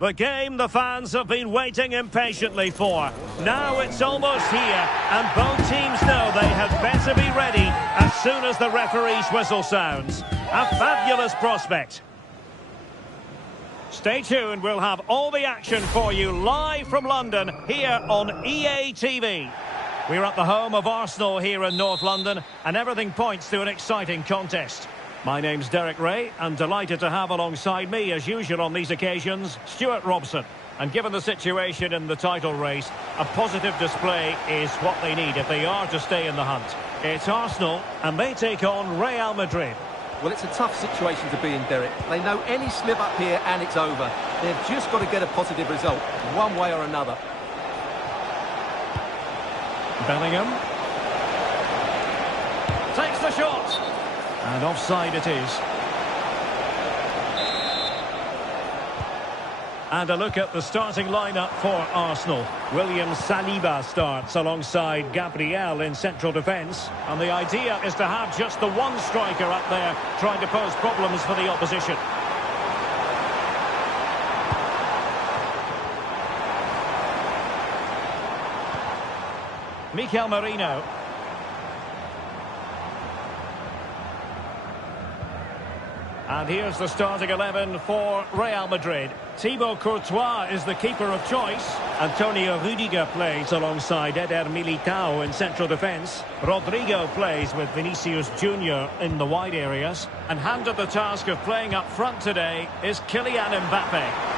The game the fans have been waiting impatiently for. Now it's almost here, and both teams know they had better be ready as soon as the referee's whistle sounds. A fabulous prospect. Stay tuned, we'll have all the action for you live from London here on EA TV. We're at the home of Arsenal here in North London, and everything points to an exciting contest. My name's Derek Ray, and delighted to have alongside me, as usual on these occasions, Stuart Robson. And given the situation in the title race, a positive display is what they need if they are to stay in the hunt. It's Arsenal, and they take on Real Madrid. Well, it's a tough situation to be in, Derek. They know any slip up here and it's over. They've just got to get a positive result, one way or another. Bellingham takes the shot. And offside it is. And a look at the starting lineup for Arsenal. William Saliba starts alongside Gabriel in central defence. And the idea is to have just the one striker up there trying to pose problems for the opposition. Mikel Merino. And here's the starting 11 for Real Madrid. Thibaut Courtois is the keeper of choice. Antonio Rudiger plays alongside Eder Militao in central defence. Rodrigo plays with Vinicius Junior in the wide areas. And handed the task of playing up front today is Kylian Mbappe.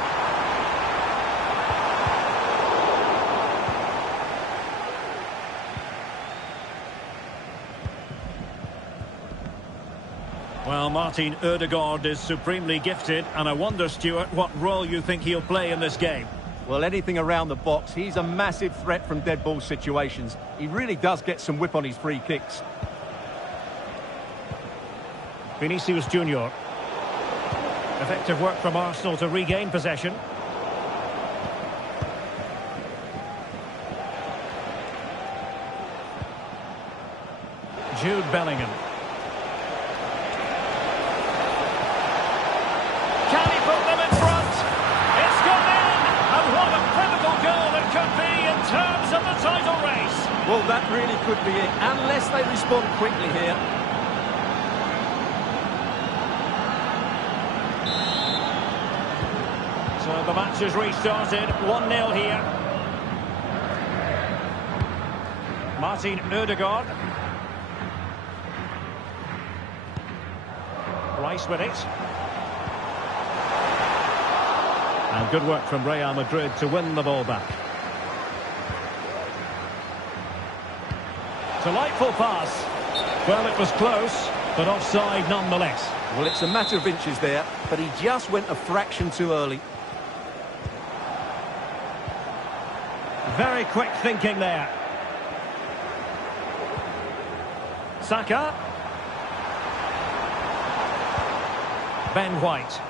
Well, Martin Ødegaard is supremely gifted, and I wonder, Stuart, what role you think he'll play in this game. Well, anything around the box. He's a massive threat from dead ball situations. He really does get some whip on his free kicks. Vinicius Junior. Effective work from Arsenal to regain possession. Jude Bellingham. Well, that really could be it, unless they respond quickly here. So the match has restarted, 1-0 here. Martin Ødegaard. Rice with it. And good work from Real Madrid to win the ball back. Delightful pass. Well, it was close, but offside nonetheless. Well, it's a matter of inches there, but he just went a fraction too early. Very quick thinking there. Saka. Ben White.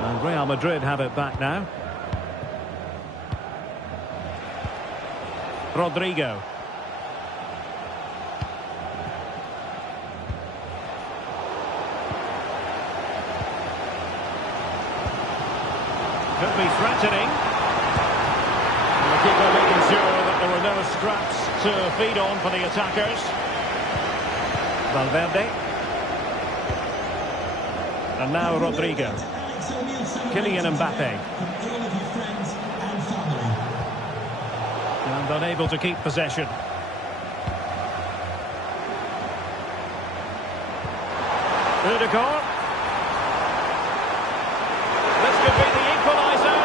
And Real Madrid have it back now. Rodrigo. Could be threatening. And the keeper making sure that there were no scraps to feed on for the attackers. Valverde. And now Rodrigo. Kylian Mbappe. And unable to keep possession. Ødegaard. This could be the equaliser.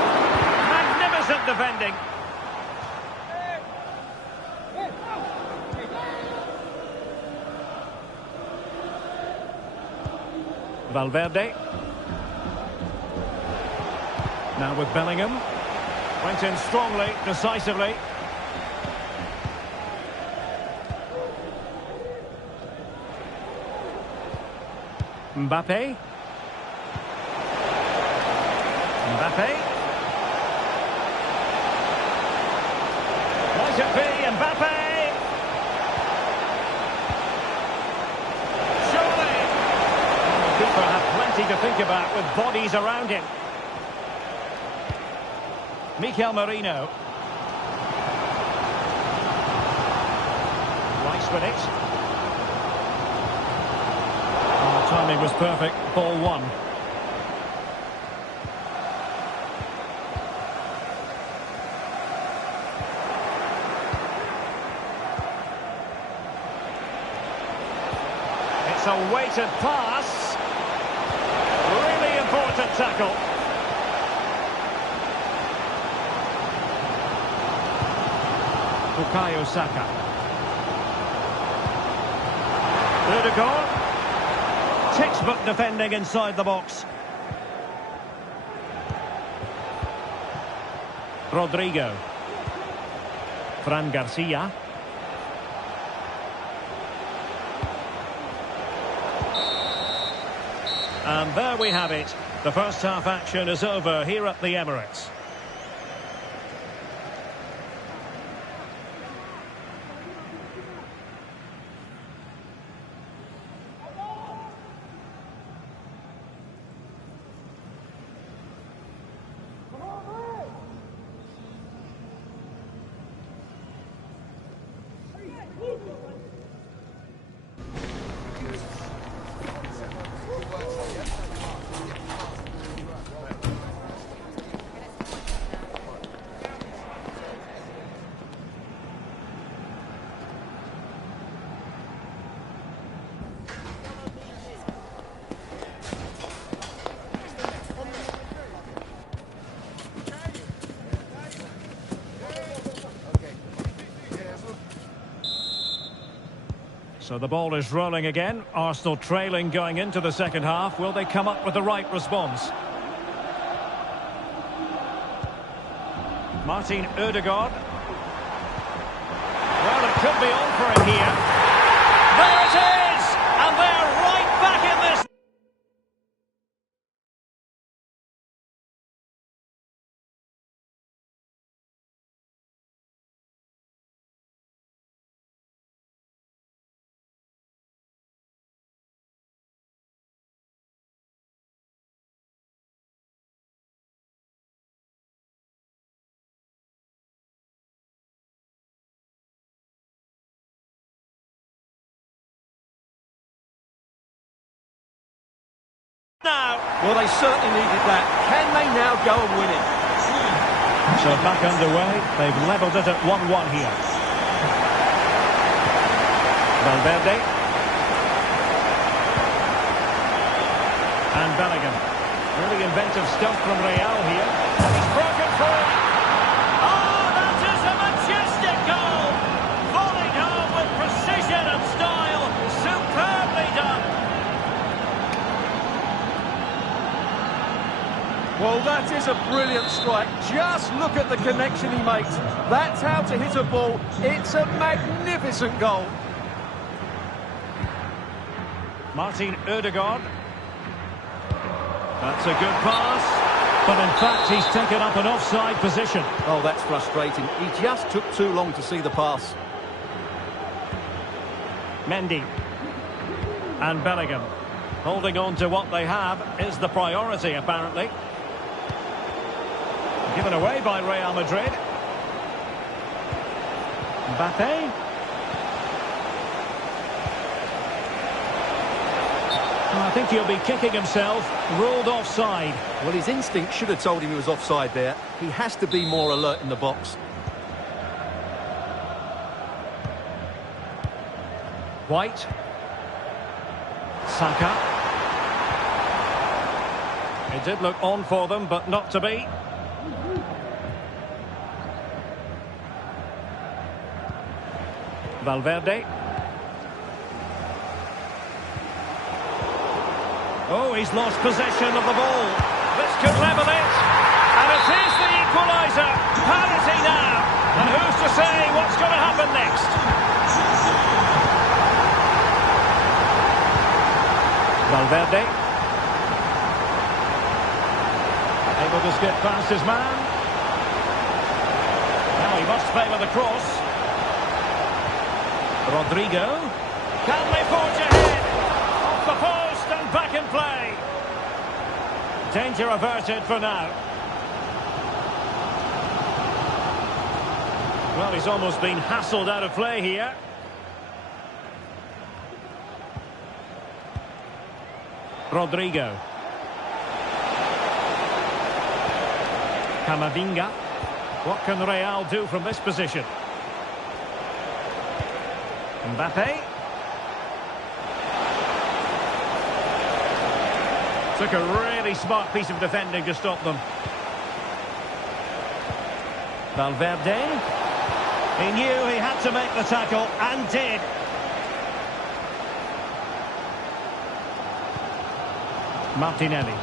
Magnificent defending. Valverde. Now with Bellingham. Went in strongly, decisively. Mbappe. Mbappe. Might it be Mbappe? Surely. The keeper had plenty to think think about with bodies around him. Mikel Merino. Rice with it. And the timing was perfect. Ball one. It's a weighted pass. Really important tackle. Bukayo Saka. Ødegaard. Textbook defending inside the box. Rodrigo. Fran Garcia. And there we have it. The first half action is over here at the Emirates. So the ball is rolling again. Arsenal trailing going into the second half. Will they come up with the right response? Martin Ødegaard. Well, it could be on for him here. There it is! And they're right back in this. Now. Well, they certainly needed that. Can they now go and win it? So back underway. They've levelled it at 1-1 here. Valverde. And Bellingham. Really inventive stuff from Real here. He's broken free. Oh, that is a majestic goal! Volleyed home with precision and style. Superbly done. Well, that is a brilliant strike. Just look at the connection he makes. That's how to hit a ball. It's a magnificent goal. Martin Ødegaard. That's a good pass. But in fact, he's taken up an offside position. Oh, that's frustrating. He just took too long to see the pass. Mendy. And Bellingham. Holding on to what they have is the priority, apparently. Given away by Real Madrid. Mbappe. I think he'll be kicking himself. Ruled offside. Well, his instinct should have told him he was offside there. He has to be more alert in the box. White. Saka. It did look on for them, but not to be. Valverde. Oh, he's lost possession of the ball. This could level it. And it is the equaliser. Parity now. And who's to say what's going to happen next? Valverde. Able to skip past his man. Now he must favour the cross. Rodrigo. Can they forge ahead? Off the post and back in play. Danger averted for now. Well, he's almost been hassled out of play here. Rodrigo. Camavinga. What can Real do from this position? Mbappe. Took a really smart piece of defending to stop them. Valverde. He knew he had to make the tackle, and did. Martinelli.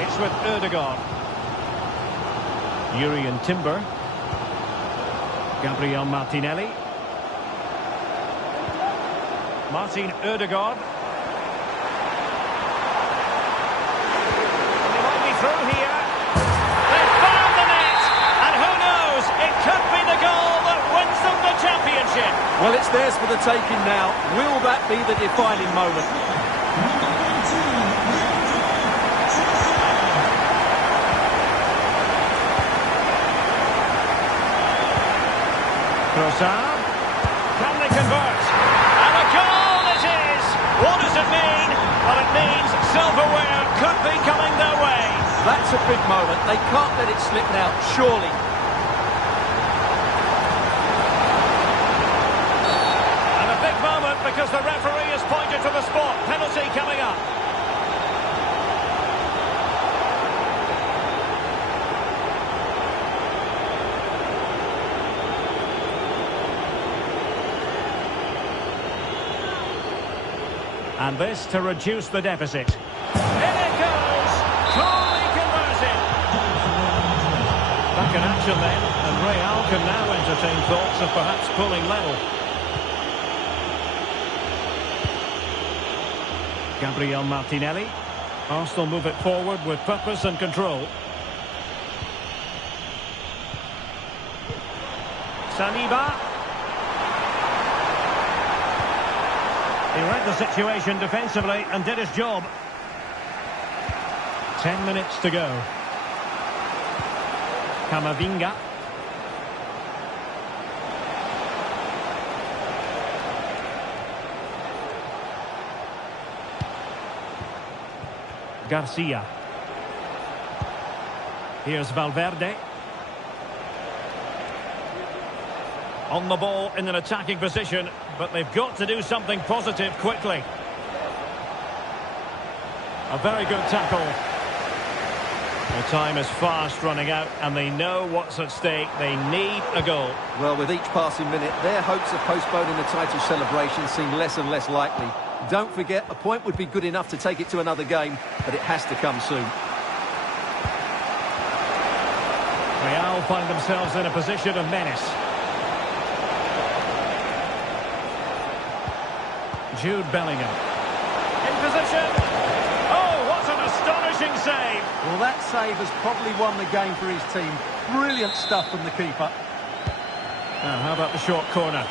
It's with Ødegaard. Jurrien Timber. Gabriel Martinelli. Martin Ødegaard. They might be through here. They've found the net! And who knows, it could be the goal that wins them the championship. Well, it's theirs for the taking now. Will that be the defining moment? Trossard. Can they convert? And a goal it is! What does it mean? Well, it means silverware could be coming their way. That's a big moment. They can't let it slip now, surely. And a big moment because the referee has pointed to the spot. Penalty coming up. And this to reduce the deficit. In it goes! Totally converted! Back in action then, and Real can now entertain thoughts of perhaps pulling level. Gabriel Martinelli. Arsenal move it forward with purpose and control. Saliba. He read the situation defensively and did his job. 10 minutes to go. Camavinga. Garcia. Here's Valverde. On the ball in an attacking position, but they've got to do something positive quickly. A very good tackle. The time is fast running out, and they know what's at stake. They need a goal. Well, with each passing minute, their hopes of postponing the title celebration seem less and less likely. Don't forget, a point would be good enough to take it to another game, but it has to come soon. Real find themselves in a position of menace. Jude Bellingham. In position. Oh, what an astonishing save. Well, that save has probably won the game for his team. Brilliant stuff from the keeper. Now, how about the short corner?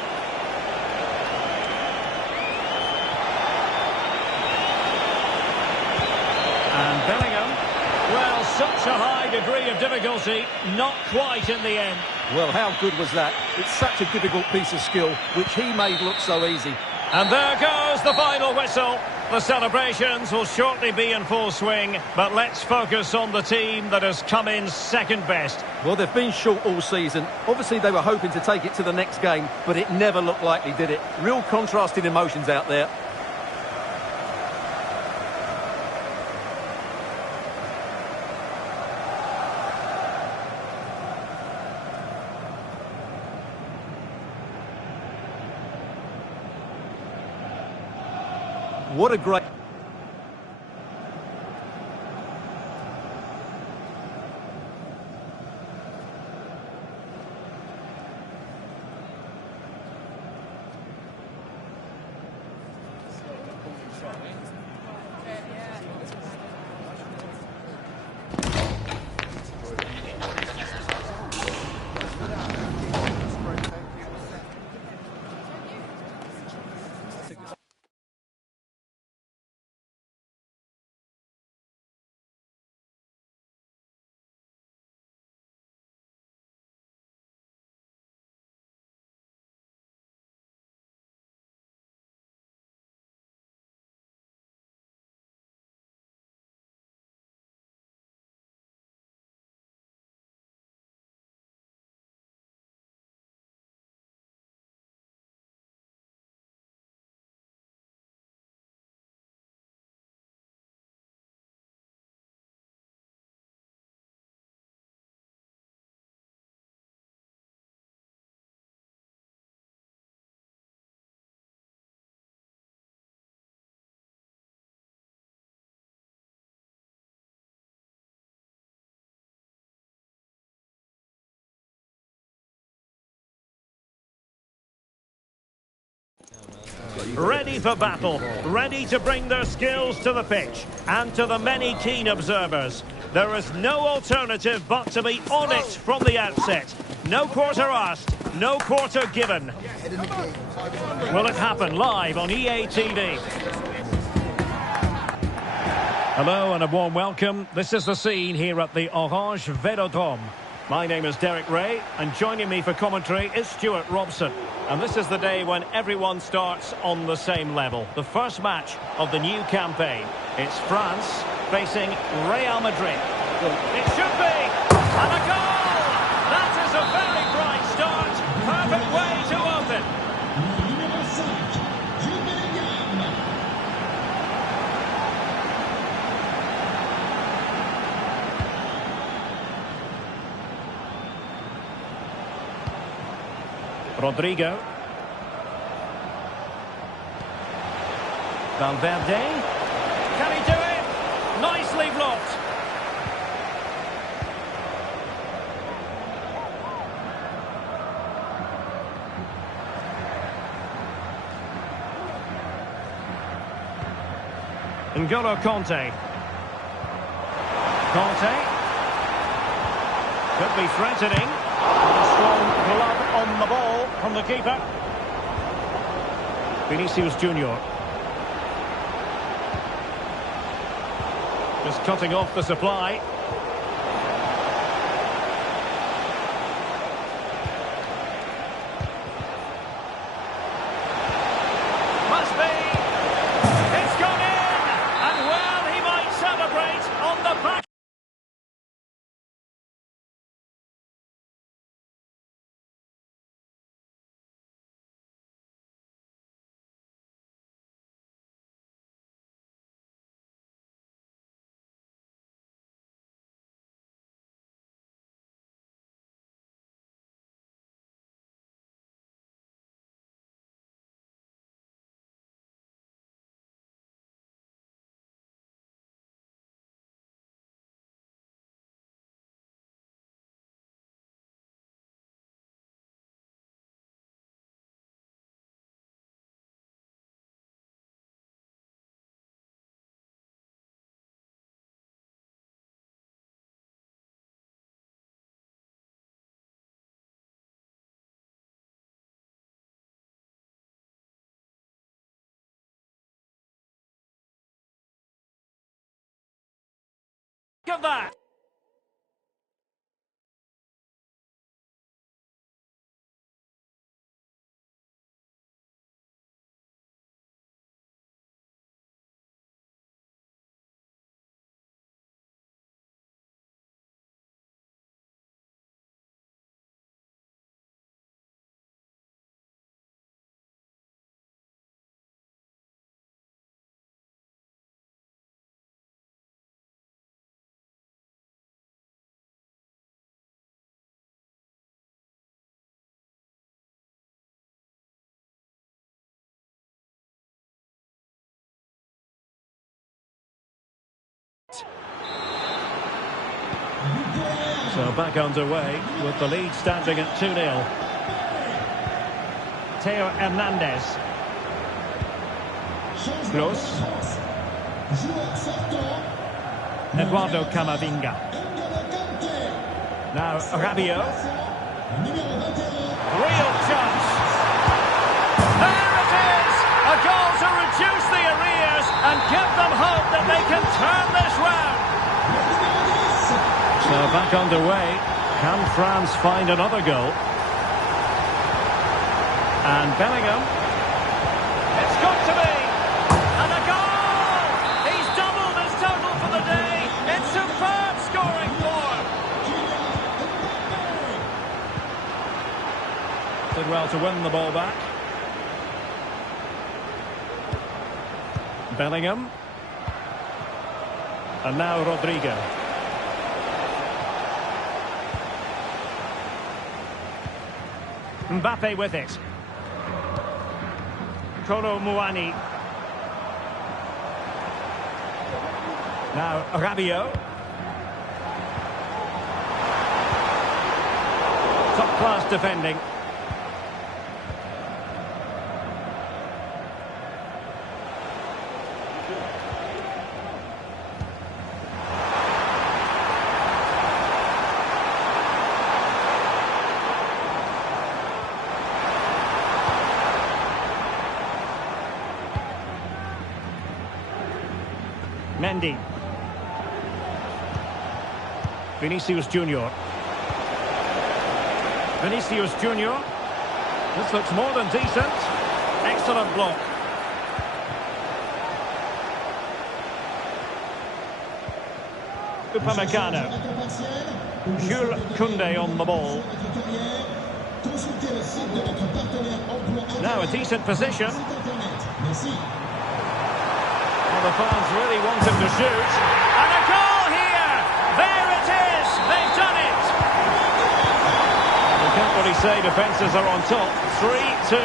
And Bellingham. Well, such a high degree of difficulty, not quite in the end. Well, how good was that? It's such a difficult piece of skill, which he made look so easy. And there goes the final whistle. The celebrations will shortly be in full swing, but let's focus on the team that has come in second best. Well, they've been short all season. Obviously, they were hoping to take it to the next game, but it never looked likely, did it? Real contrasting emotions out there. What a great... ready for battle, ready to bring their skills to the pitch. And to the many keen observers, there is no alternative but to be on it from the outset. No quarter asked, no quarter given. Will it happen live on EA TV? Hello and a warm welcome. This is the scene here at the Orange Velodrome. My name is Derek Ray, and joining me for commentary is Stuart Robson. And this is the day when everyone starts on the same level. The first match of the new campaign. It's France facing Real Madrid. It should be! And a goal! That is a very bright start. Perfect way to open. Rodrigo. Valverde. Can he do it? Nicely blocked. N'Golo Kanté. Kanté. Could be threatening. A strong glove on the ball from the keeper. Vinicius Junior. Just cutting off the supply. Must be. It's gone in. And well, he might celebrate on the back. Look at that. So back underway with the lead standing at 2-0. Theo Hernandez. Close. Eduardo Camavinga. Now Rabiot. Real chance. There it is! A goal to reduce the arrears and give them hope that they can turn this round. So back underway. Can France find another goal? And Bellingham. It's got to be! And a goal! He's doubled his total for the day. It's superb scoring form. Did well to win the ball back. Bellingham. And now Rodrigo. Mbappe with it. Kolo Muani. Now Rabiot. Top class defending. Mendy. Vinicius Junior. Vinicius Junior. This looks more than decent. Excellent block. Upamecano. Jules Koundé on the ball. Now a decent position. Well, the fans really want him to shoot. And a goal here! There it is! They've done it! You can't really say defences are on top. 3-2.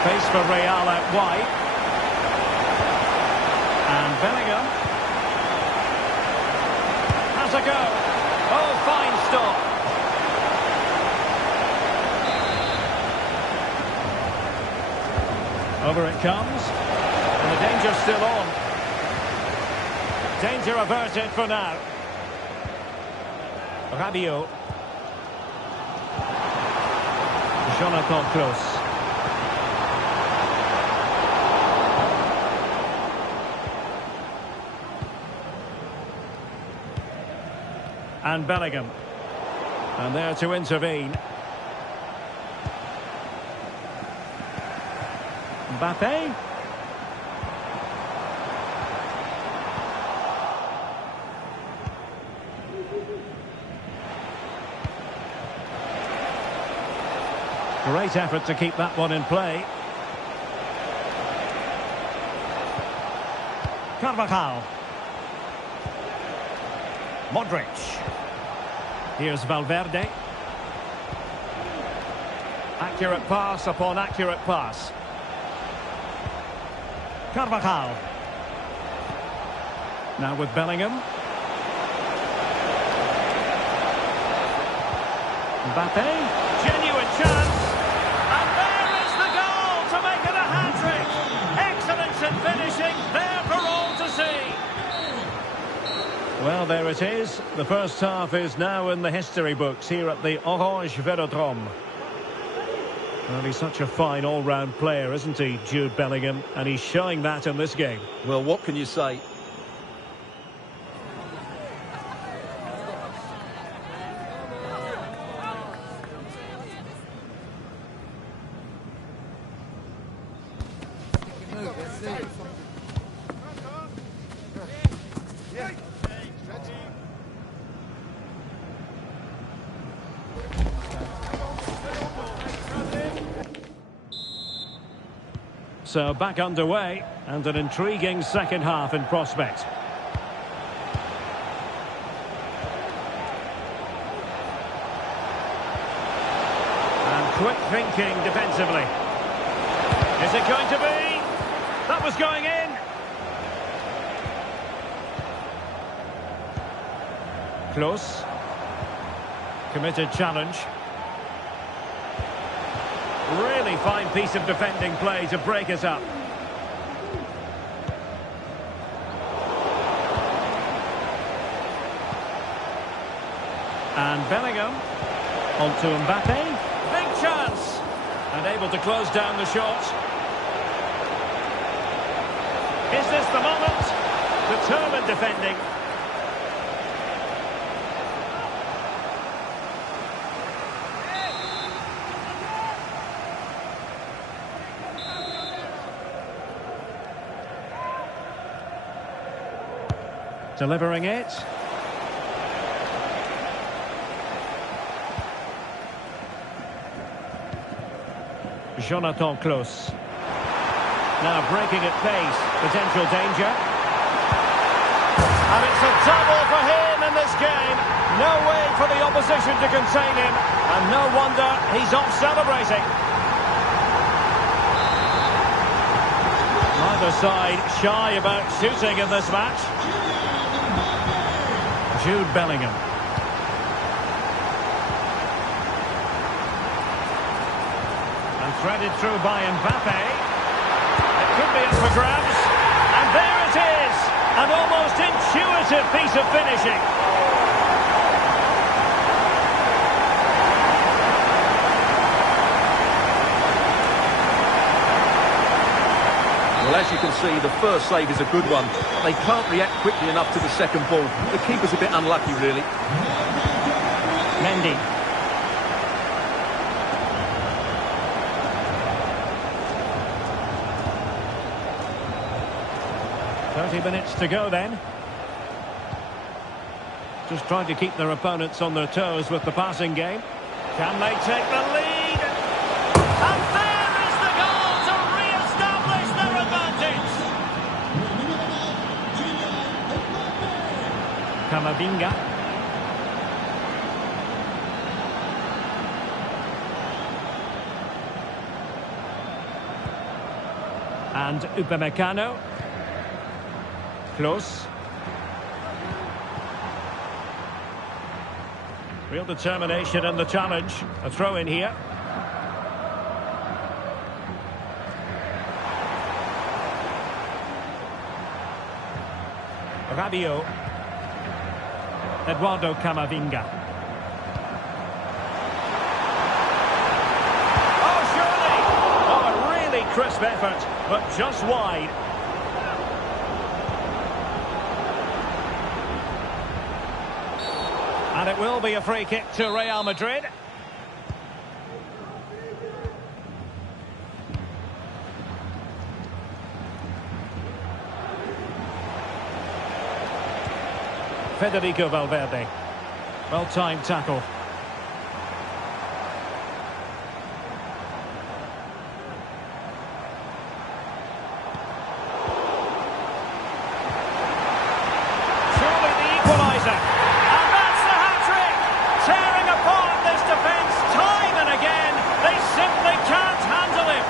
Space for Real out wide. And Bellingham has a go. Oh, fine stop. Over it comes. And the danger's still on. Danger averted for now. Rabiot. Jonathan Klaus. And Bellingham. And there to intervene. Mbappe. Great effort to keep that one in play. Carvajal. Modric. Here's Valverde. Accurate pass upon accurate pass. Carvajal. Now with Bellingham. Mbappe. Genuine chance. And there is the goal to make it a hat-trick. Excellence in finishing. There for all to see. Well, there it is. The first half is now in the history books here at the Orange Velodrome. Well, he's such a fine all-round player, isn't he, Jude Bellingham? And he's showing that in this game. Well, what can you say? So back underway, and an intriguing second half in prospect. And quick thinking defensively. Is it going to be? That was going in. Close. Committed challenge. Really fine piece of defending play to break us up. And Bellingham onto Mbappe. Big chance. And able to close down the shot. Is this the moment? Determined defending. Delivering it. Jonathan Klaus. Now breaking at pace. Potential danger. And it's a double for him in this game. No way for the opposition to contain him. And no wonder he's off celebrating. Neither side shy about shooting in this match. Jude Bellingham. And threaded through by Mbappe. It could be up for grabs. And there it is. An almost intuitive piece of finishing. Well, as you can see, the first save is a good one. They can't react quickly enough to the second ball. The keeper's a bit unlucky, really. Mendy. Minutes to go then. Just trying to keep their opponents on their toes with the passing game. Can they take the lead? And there is the goal to re-establish their advantage. Camavinga. And Upamecano. Close. Real determination in the challenge. A throw in here. Rabiot. Eduardo Camavinga. Oh, surely! Oh, a really crisp effort, but just wide. And it will be a free kick to Real Madrid. Federico Valverde. Well-timed tackle. Surely the equaliser. Tearing apart this defence time and again. They simply can't handle him.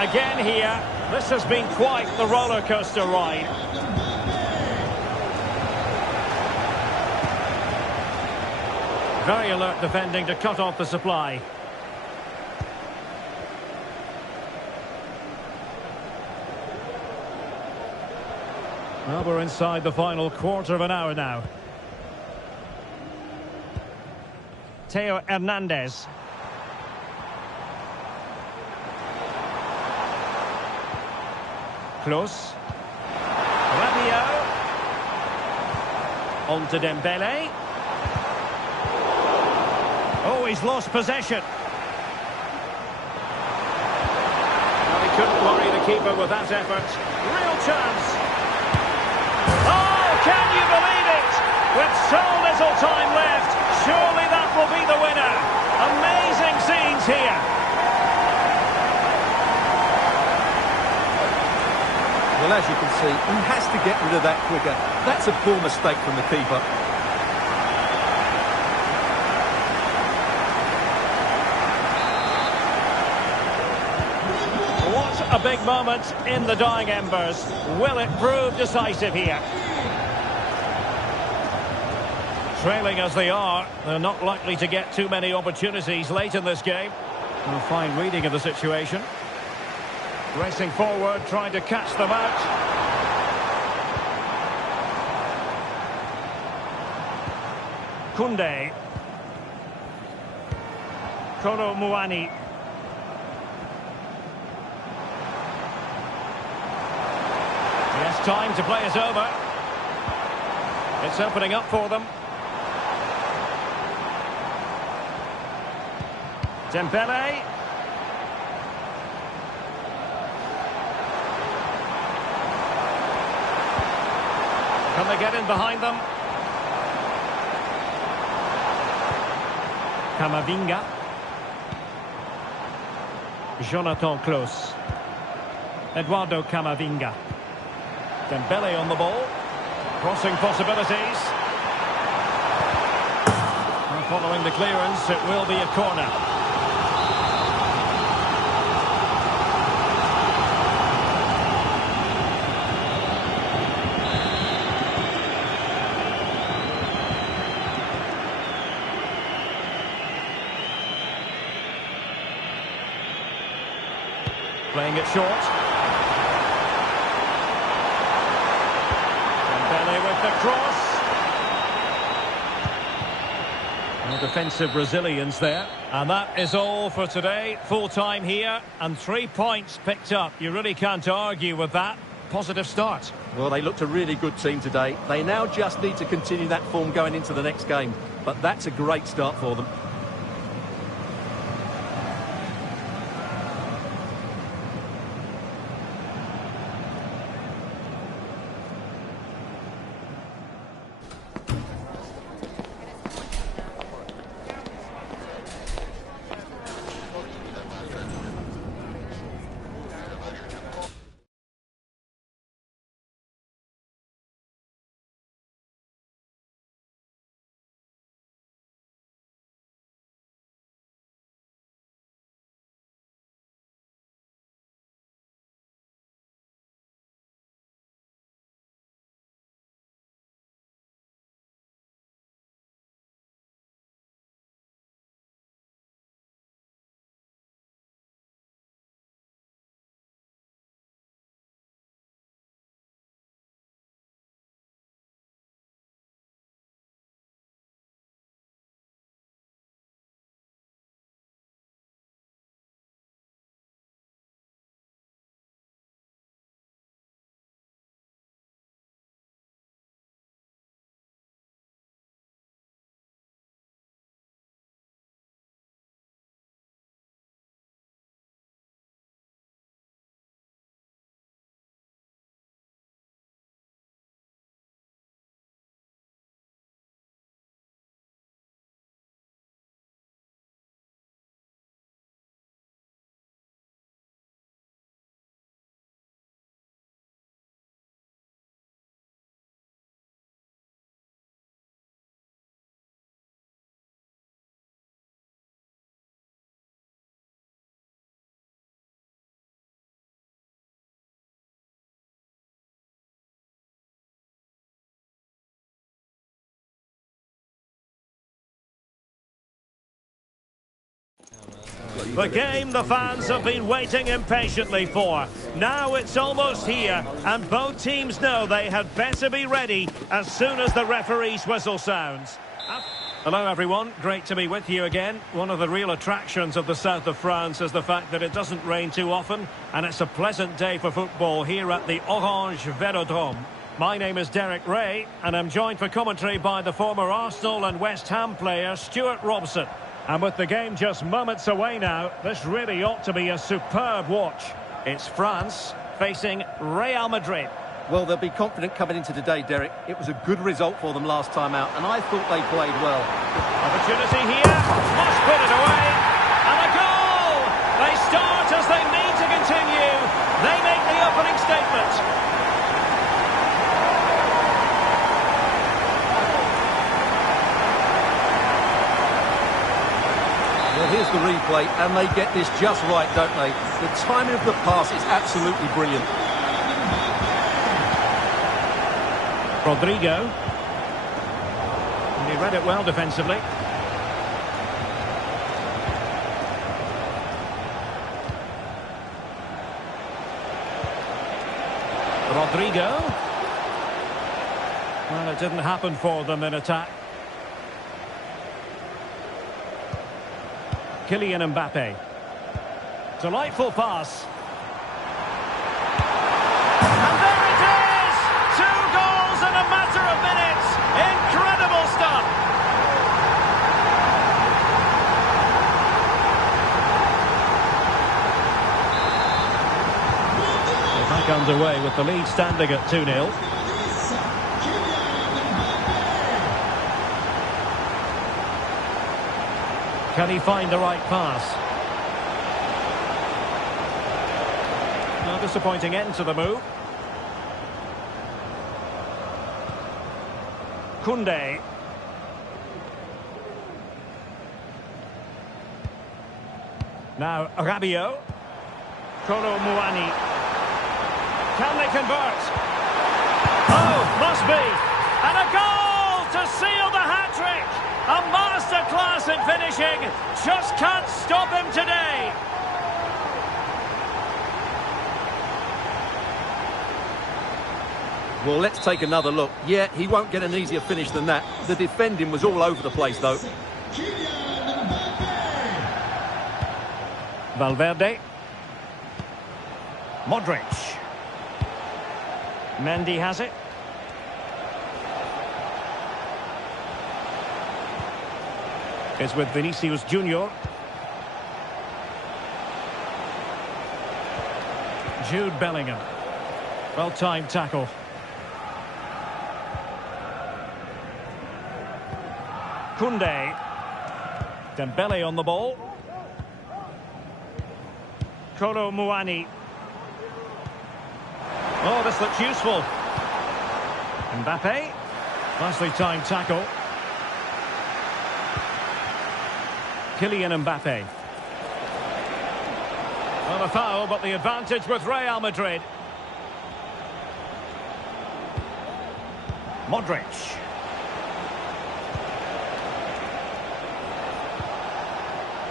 Again here, this has been quite the roller coaster ride. Very alert defending to cut off the supply. Well, we're inside the final quarter of an hour now. Theo Hernandez. Close. Rabiot. On to Dembele. Oh, he's lost possession. Well, he couldn't worry the keeper with that effort. Real chance. Oh, can you believe it? With so little time left, surely that will be the winner. Amazing scenes here. Well, as you can see, he has to get rid of that quicker. That's a poor mistake from the keeper. What a big moment in the dying embers. Will it prove decisive here? Trailing as they are, they're not likely to get too many opportunities late in this game. A fine reading of the situation. Racing forward, trying to catch them out. Koundé. Kolo Muani. Yes, time to play it over. It's opening up for them. Dembele. Can they get in behind them? Camavinga. Jonathan Klaus. Eduardo Camavinga. Dembele on the ball. Crossing possibilities. And following the clearance, it will be a corner. Playing it short. Dembele with the cross. No defensive resilience there. And that is all for today. Full time here and 3 points picked up. You really can't argue with that. Positive start. Well, they looked a really good team today. They now just need to continue that form going into the next game. But that's a great start for them. The game the fans have been waiting impatiently for. Now it's almost here, and both teams know they had better be ready as soon as the referee's whistle sounds. Hello everyone, great to be with you again. One of the real attractions of the south of France is the fact that it doesn't rain too often, and it's a pleasant day for football here at the Orange Velodrome. My name is Derek Ray, and I'm joined for commentary by the former Arsenal and West Ham player Stuart Robson. And with the game just moments away now, this really ought to be a superb watch. It's France facing Real Madrid. Well, they'll be confident coming into today, Derek. It was a good result for them last time out, and I thought they played well. Opportunity here, must put it away, and a goal! They start as they mean to continue. They make the opening statement. Well, here's the replay, and they get this just right, don't they? The timing of the pass is absolutely brilliant. Rodrigo. And he read it well defensively. Rodrigo. Well, it didn't happen for them in attack. Kylian Mbappe. Delightful pass. And there it is! 2 goals in a matter of minutes. Incredible stuff. underway with the lead standing at 2-0. Can he find the right pass? No disappointing end to the move. Koundé. Now Rabiot. Kolo Muani. Can they convert? Oh, must be. And a goal to seal the hat-trick. A masterclass in finishing. Just can't stop him today. Well, let's take another look. Yeah, he won't get an easier finish than that. The defending was all over the place, though. Valverde. Modric. Mendy has it. It's with Vinicius Junior. Jude Bellingham. Well-timed tackle. Koundé. Dembele on the ball. Kolo Muani. Oh, this looks useful. Mbappe. Nicely timed tackle. Kylian Mbappe. Not a foul, but the advantage with Real Madrid. Modric.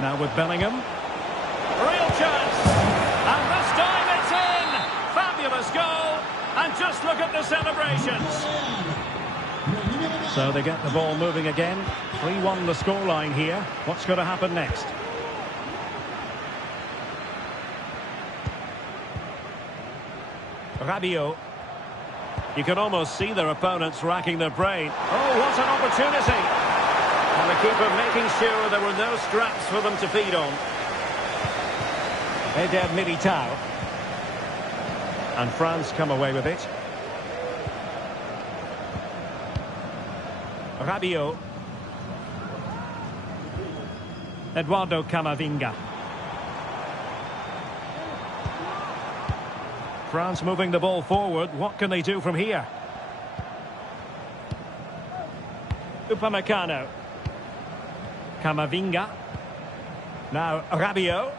Now with Bellingham. Real chance. And this time it's in. Fabulous goal. And just look at the celebrations. So they get the ball moving again. 3-1 the scoreline here. What's going to happen next? Rabiot. You can almost see their opponents racking their brain. Oh, what an opportunity. And the keeper making sure there were no scraps for them to feed on. Eder Militao. And France come away with it. Rabiot. Eduardo Camavinga. France moving the ball forward. What can they do from here? Upamecano. Camavinga. Now Rabiot.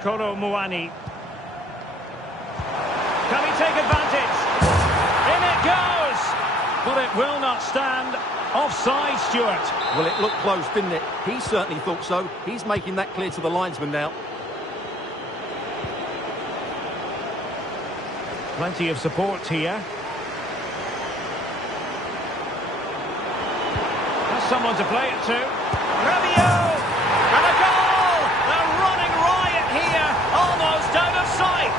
Kolo Muani. Can he take advantage? In it goes! But it will not stand. Offside, Stuart. Well, it looked close, didn't it? He certainly thought so. He's making that clear to the linesman now. Plenty of support here. Has someone to play it to. Rabiot! And a goal! They're running riot here, almost out of sight.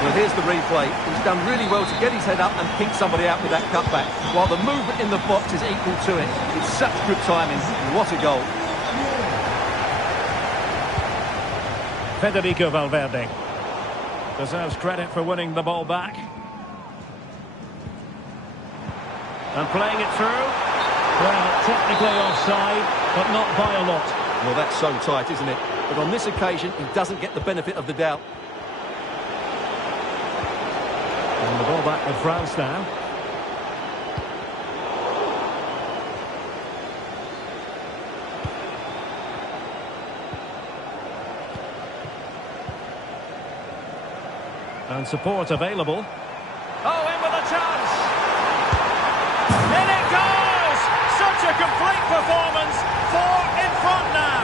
Well, here's the replay. He's done really well to get his head up and pick somebody out with that cutback, while the movement in the box is equal to it. It's such good timing. What a goal. Federico Valverde deserves credit for winning the ball back. And playing it through. Well, technically offside, but not by a lot. Well, that's so tight, isn't it? But on this occasion, he doesn't get the benefit of the doubt. And the ball back with France now. And support available. Oh, in with a chance! In it goes! Such a complete performance. 4 in front now.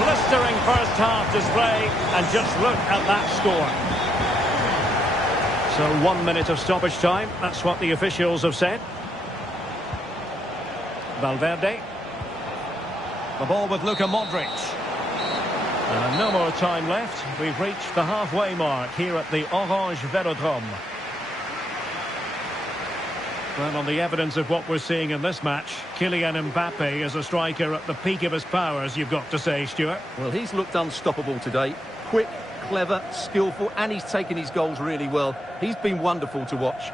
Blistering first half display, and just look at that score. So 1 minute of stoppage time. That's what the officials have said. Valverde. The ball with Luka Modric. And no more time left. We've reached the halfway mark here at the Orange Velodrome. Well, on the evidence of what we're seeing in this match, Kylian Mbappe is a striker at the peak of his powers, you've got to say, Stuart. Well, he's looked unstoppable today. Quick, clever, skillful, and he's taken his goals really well. He's been wonderful to watch.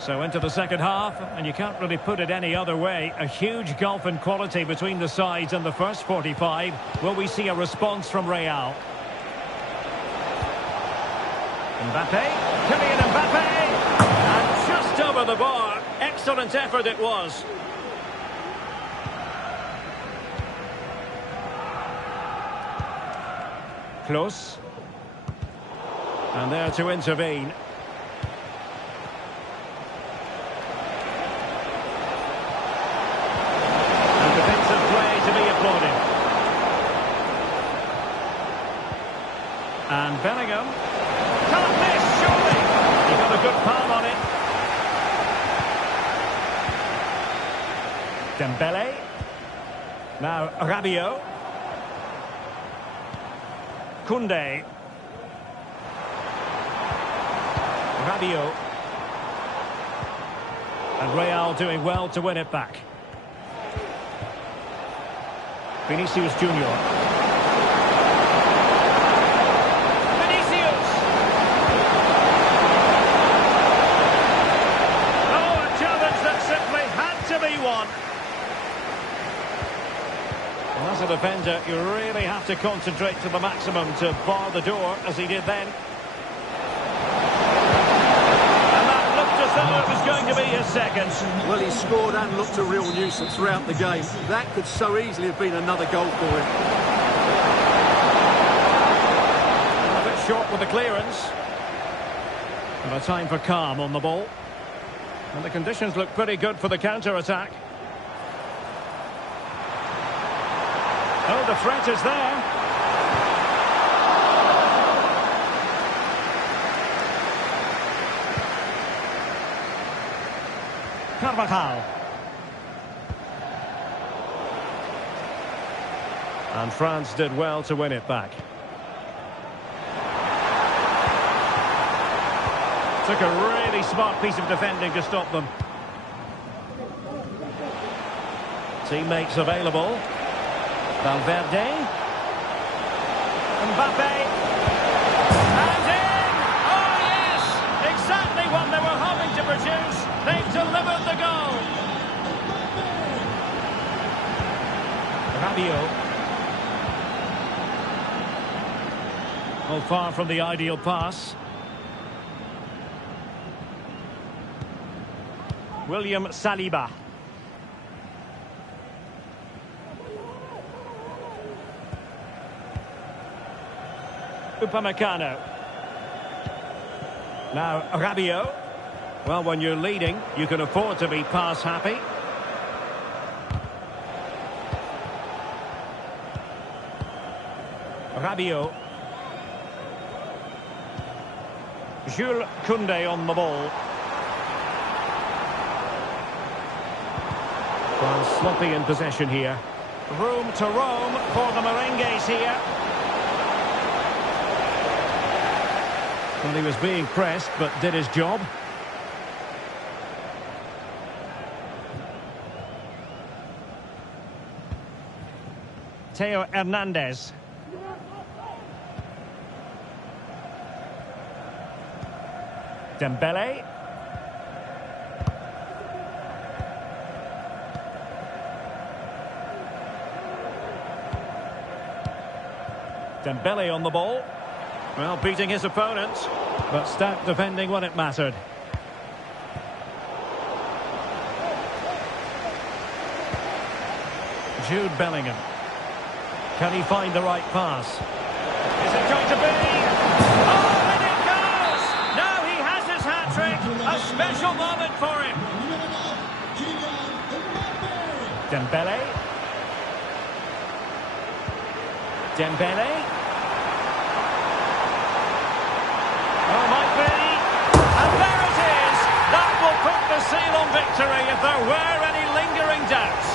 So into the second half, and you can't really put it any other way. A huge gulf in quality between the sides in the first 45. Will we see a response from Real? Mbappe, Kylian Mbappe, and just over the bar. Excellent effort it was. Close. And there to intervene. And Bellingham can't miss, surely. He got a good palm on it. Dembele. Now Rabiot. Koundé. Rabiot. And Real doing well to win it back. Vinicius Junior. As a defender, you really have to concentrate to the maximum to bar the door, as he did then. And that looked as though it was going to be his second. Well, he scored and looked a real nuisance throughout the game. That could so easily have been another goal for him. A bit short with the clearance. And a time for calm on the ball. And the conditions look pretty good for the counter-attack. Oh, the threat is there. Carvajal. And France did well to win it back. Took a really smart piece of defending to stop them. Teammates available. Valverde. Mbappe. And in! Oh, yes! Exactly what they were hoping to produce. They've delivered the goal. Rabiot. Oh, far from the ideal pass. William Saliba. Upamecano. Now Rabiot. Well, when you're leading, you can afford to be pass happy. Rabiot. Jules Koundé on the ball. Well, sloppy in possession here. Room to roam for the Merengues here. Well, he was being pressed, but did his job. Theo Hernandez. Dembele. Dembele on the ball. Well, beating his opponent, but stout defending when it mattered. Jude Bellingham. Can he find the right pass? Is it going to be? Oh, and it goes! Now he has his hat-trick. A special moment for him. Dembele. Dembele. Oh, might be. And there it is. That will put the seal on victory if there were any lingering doubts.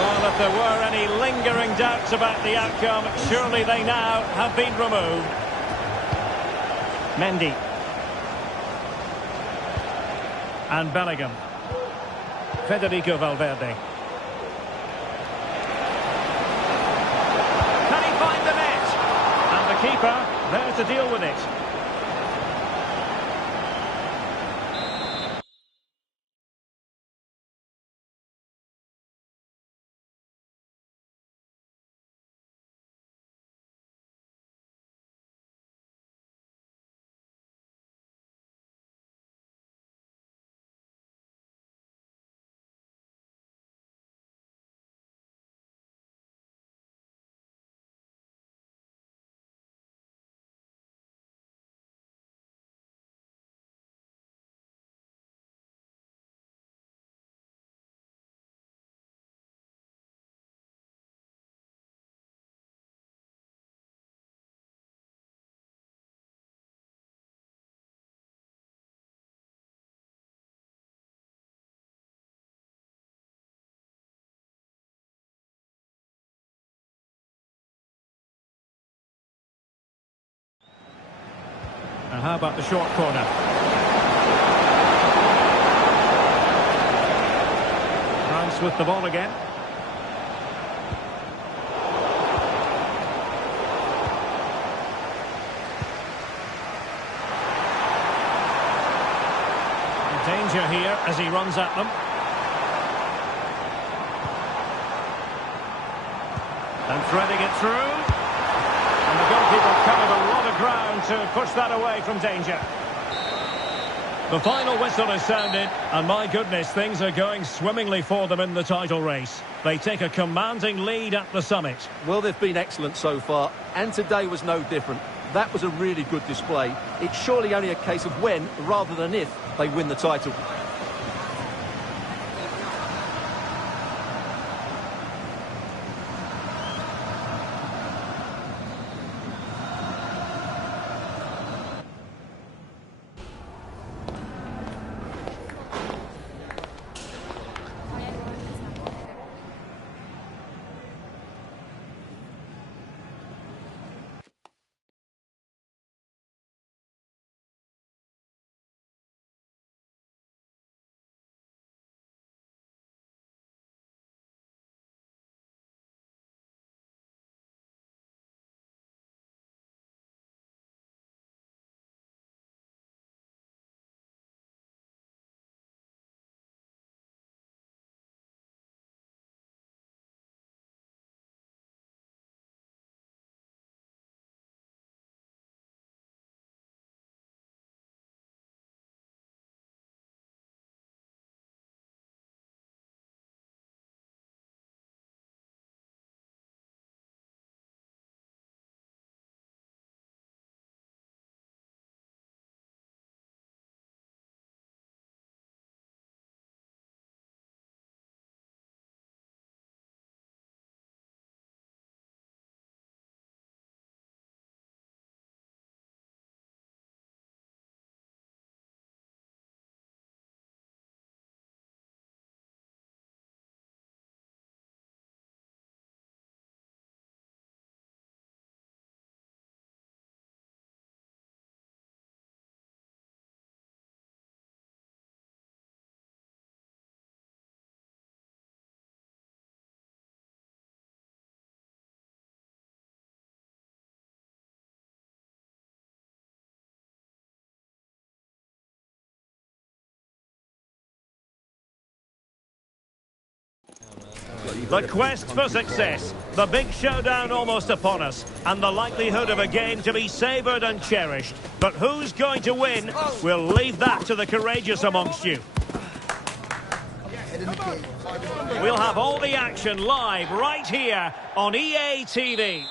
Well, if there were any lingering doubts about the outcome, surely they now have been removed. Mendy. And Bellingham. Federico Valverde. Can he find the net? And the keeper there to deal with it. And how about the short corner? France with the ball again. Danger here as he runs at them. And threading it through. And the goalkeeper covered a lot of ground to push that away from danger. The final whistle is sounded, and my goodness, things are going swimmingly for them in the title race. They take a commanding lead at the summit. Well, they've been excellent so far, and today was no different. That was a really good display. It's surely only a case of when, rather than if, they win the title. The quest for success, the big showdown almost upon us, and the likelihood of a game to be savoured and cherished. But who's going to win? We'll leave that to the courageous amongst you. We'll have all the action live right here on EA TV.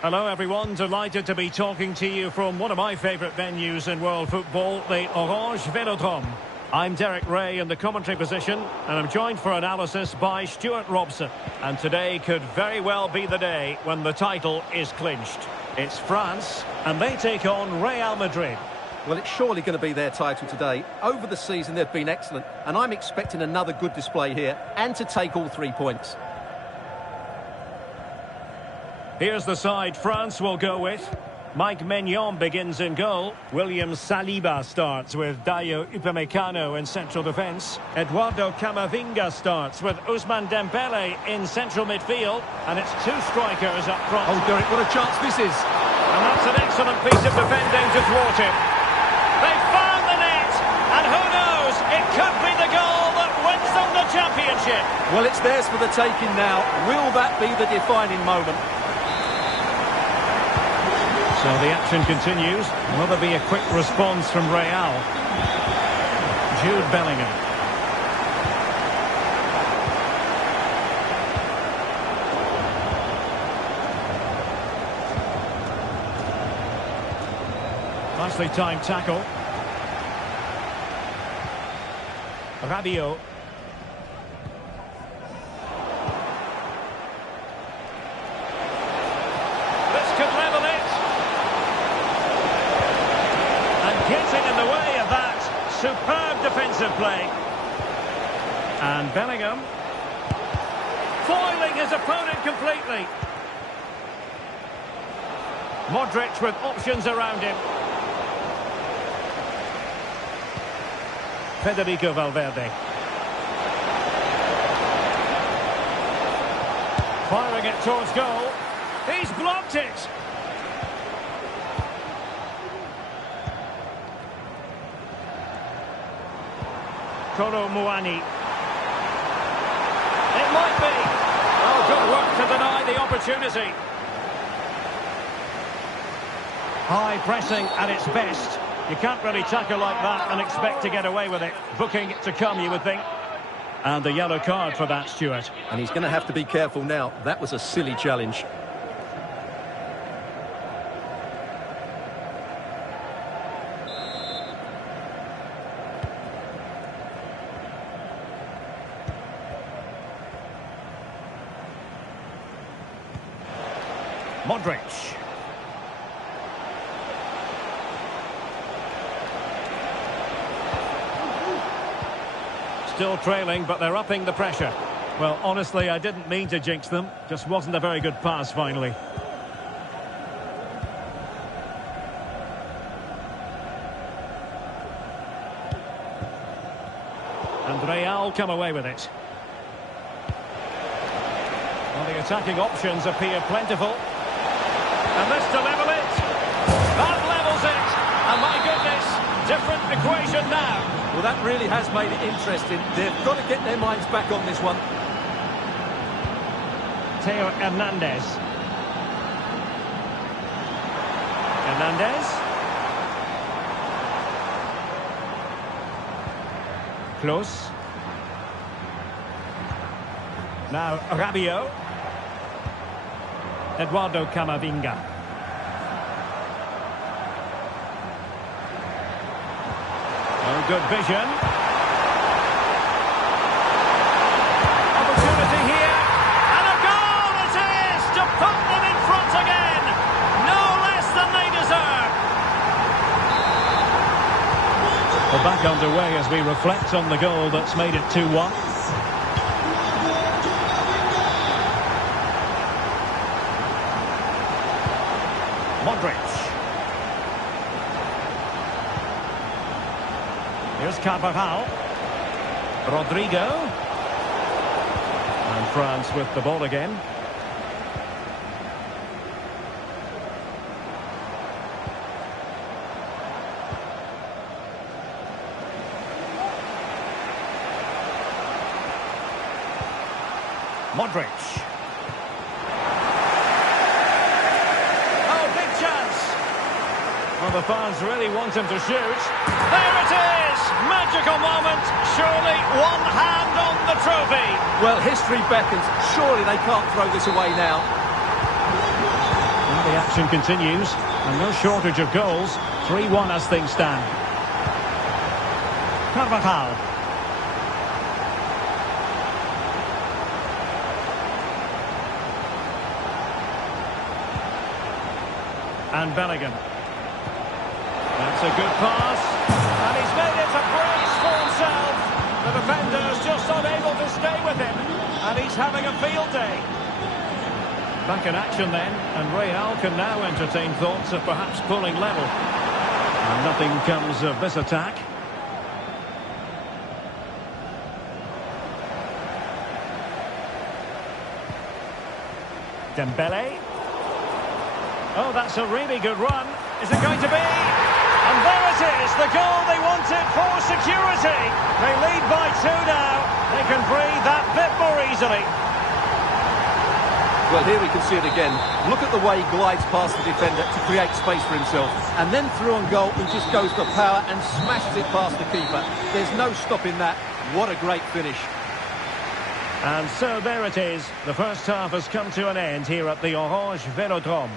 Hello everyone, delighted to be talking to you from one of my favourite venues in world football, the Orange Velodrome. I'm Derek Ray in the commentary position, and I'm joined for analysis by Stuart Robson. And today could very well be the day when the title is clinched. It's France, and they take on Real Madrid. Well, it's surely going to be their title today. Over the season, they've been excellent, and I'm expecting another good display here, and to take all 3 points. Here's the side France will go with. Mike Maignan begins in goal. William Saliba starts with Dayo Upamecano in central defence. Eduardo Camavinga starts with Ousmane Dembele in central midfield. And it's 2 strikers up front. Oh, Derek, what a chance this is. And that's an excellent piece of defending to thwart it. They found the net. And who knows, it could be the goal that wins them the championship. Well, it's theirs for the taking now. Will that be the defining moment? So the action continues. Will there be a quick response from Real? Jude Bellingham. Nicely timed tackle. Rabiot. This could level it. Getting in the way of that superb defensive play. And Bellingham foiling his opponent completely. Modric with options around him. Federico Valverde. Firing it towards goal. He's blocked it. Kolo Muani. It might be. Oh, good work to deny the opportunity. High pressing at its best. You can't really tackle like that and expect to get away with it. Booking to come, you would think. And the yellow card for that, Stuart. And he's going to have to be careful now. That was a silly challenge. Modric. Still trailing, but they're upping the pressure. Well, honestly, I didn't mean to jinx them. Just wasn't a very good pass, finally. And Real come away with it. Well, the attacking options appear plentiful. And this to level it. That levels it. And my goodness, different equation now. Well, that really has made it interesting. They've got to get their minds back on this one. Theo Hernandez. Hernandez. Close. Now Rabiot. Eduardo Camavinga. Oh, good vision. Opportunity here. And a goal it is to put them in front again. No less than they deserve. We're back underway as we reflect on the goal that's made it 2-1. Modric. Here's Carvajal. Rodrigo. And France with the ball again. Modric. Oh, big chance. Well, the fans really want him to shoot. There it is! Magical moment. Surely one hand on the trophy. Well, history beckons. Surely they can't throw this away now. Well, the action continues, and no shortage of goals. 3-1 as things stand. Carvajal. And Bellingham. That's a good pass. And he's made it a brace for himself. The defender's just unable to stay with him. And he's having a field day. Back in action then. And Real can now entertain thoughts of perhaps pulling level. And nothing comes of this attack. Dembele. Oh, that's a really good run. Is it going to be? And there it is, the goal they wanted for security. They lead by 2 now. They can breathe that bit more easily. Well, here we can see it again. Look at the way he glides past the defender to create space for himself. And then through on goal, he just goes for power and smashes it past the keeper. There's no stopping that. What a great finish. And so there it is. The first half has come to an end here at the Orange Velodrome.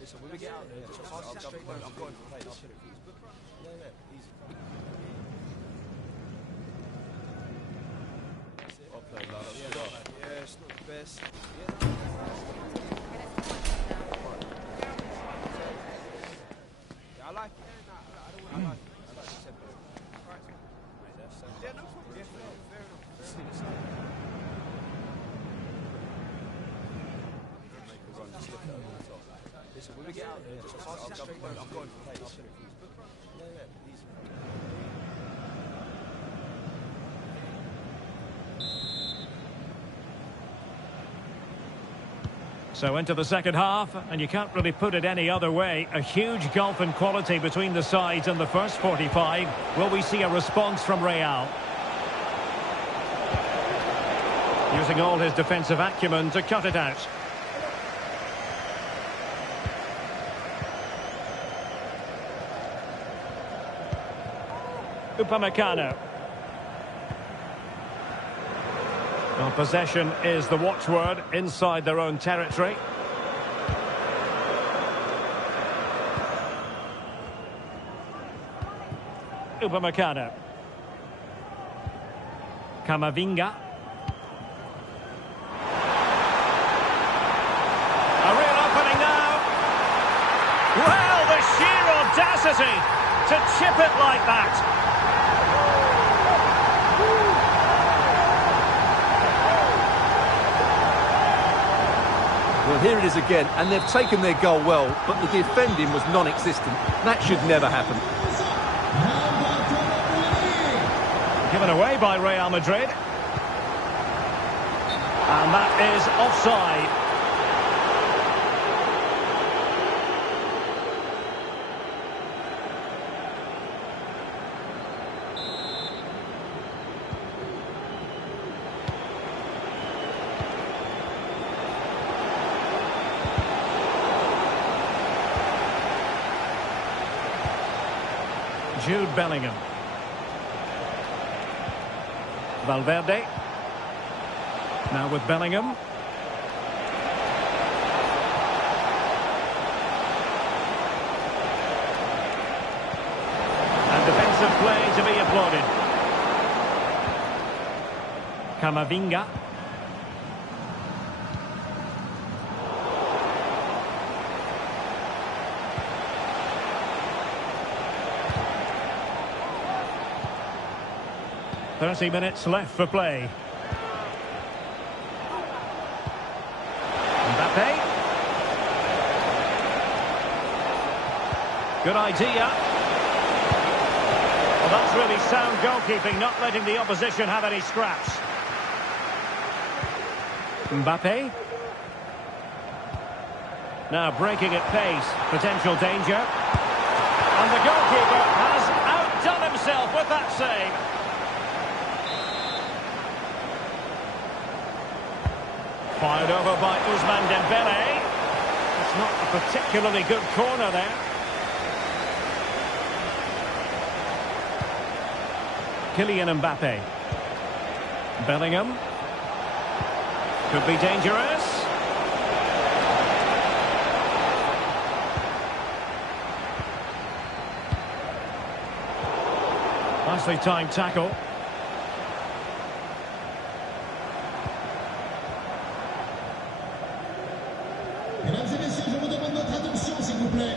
Listen, when we get out there, I'm going to play. Yeah, it's not the best. Yeah, I like it. I like it. Yeah, no problem. Yeah, fair enough. Listen, when we get out there, I'm going to play. Easy. So into the second half, and you can't really put it any other way. A huge gulf in quality between the sides in the first 45. Will we see a response from Real? Using all his defensive acumen to cut it out. Upamecano. Well, possession is the watchword inside their own territory. Upamecano. Camavinga. A real opening now. Well, the sheer audacity to chip it like that. Well, here it is again, and they've taken their goal well, but the defending was non-existent. That should never happen. Given away by Real Madrid. And that is offside. Jude Bellingham. Valverde. Now with Bellingham. And defensive play to be applauded. Camavinga. ...30 minutes left for play. Good idea. Well, that's really sound goalkeeping, not letting the opposition have any scraps. Mbappe. Now breaking at pace. Potential danger. And the goalkeeper has outdone himself with that save. Fired over by Ousmane Dembele. It's not a particularly good corner there. Kylian Mbappe. Bellingham. Could be dangerous. Nicely timed tackle. Mesdames et messieurs, je vous demande votre attention, s'il vous plaît.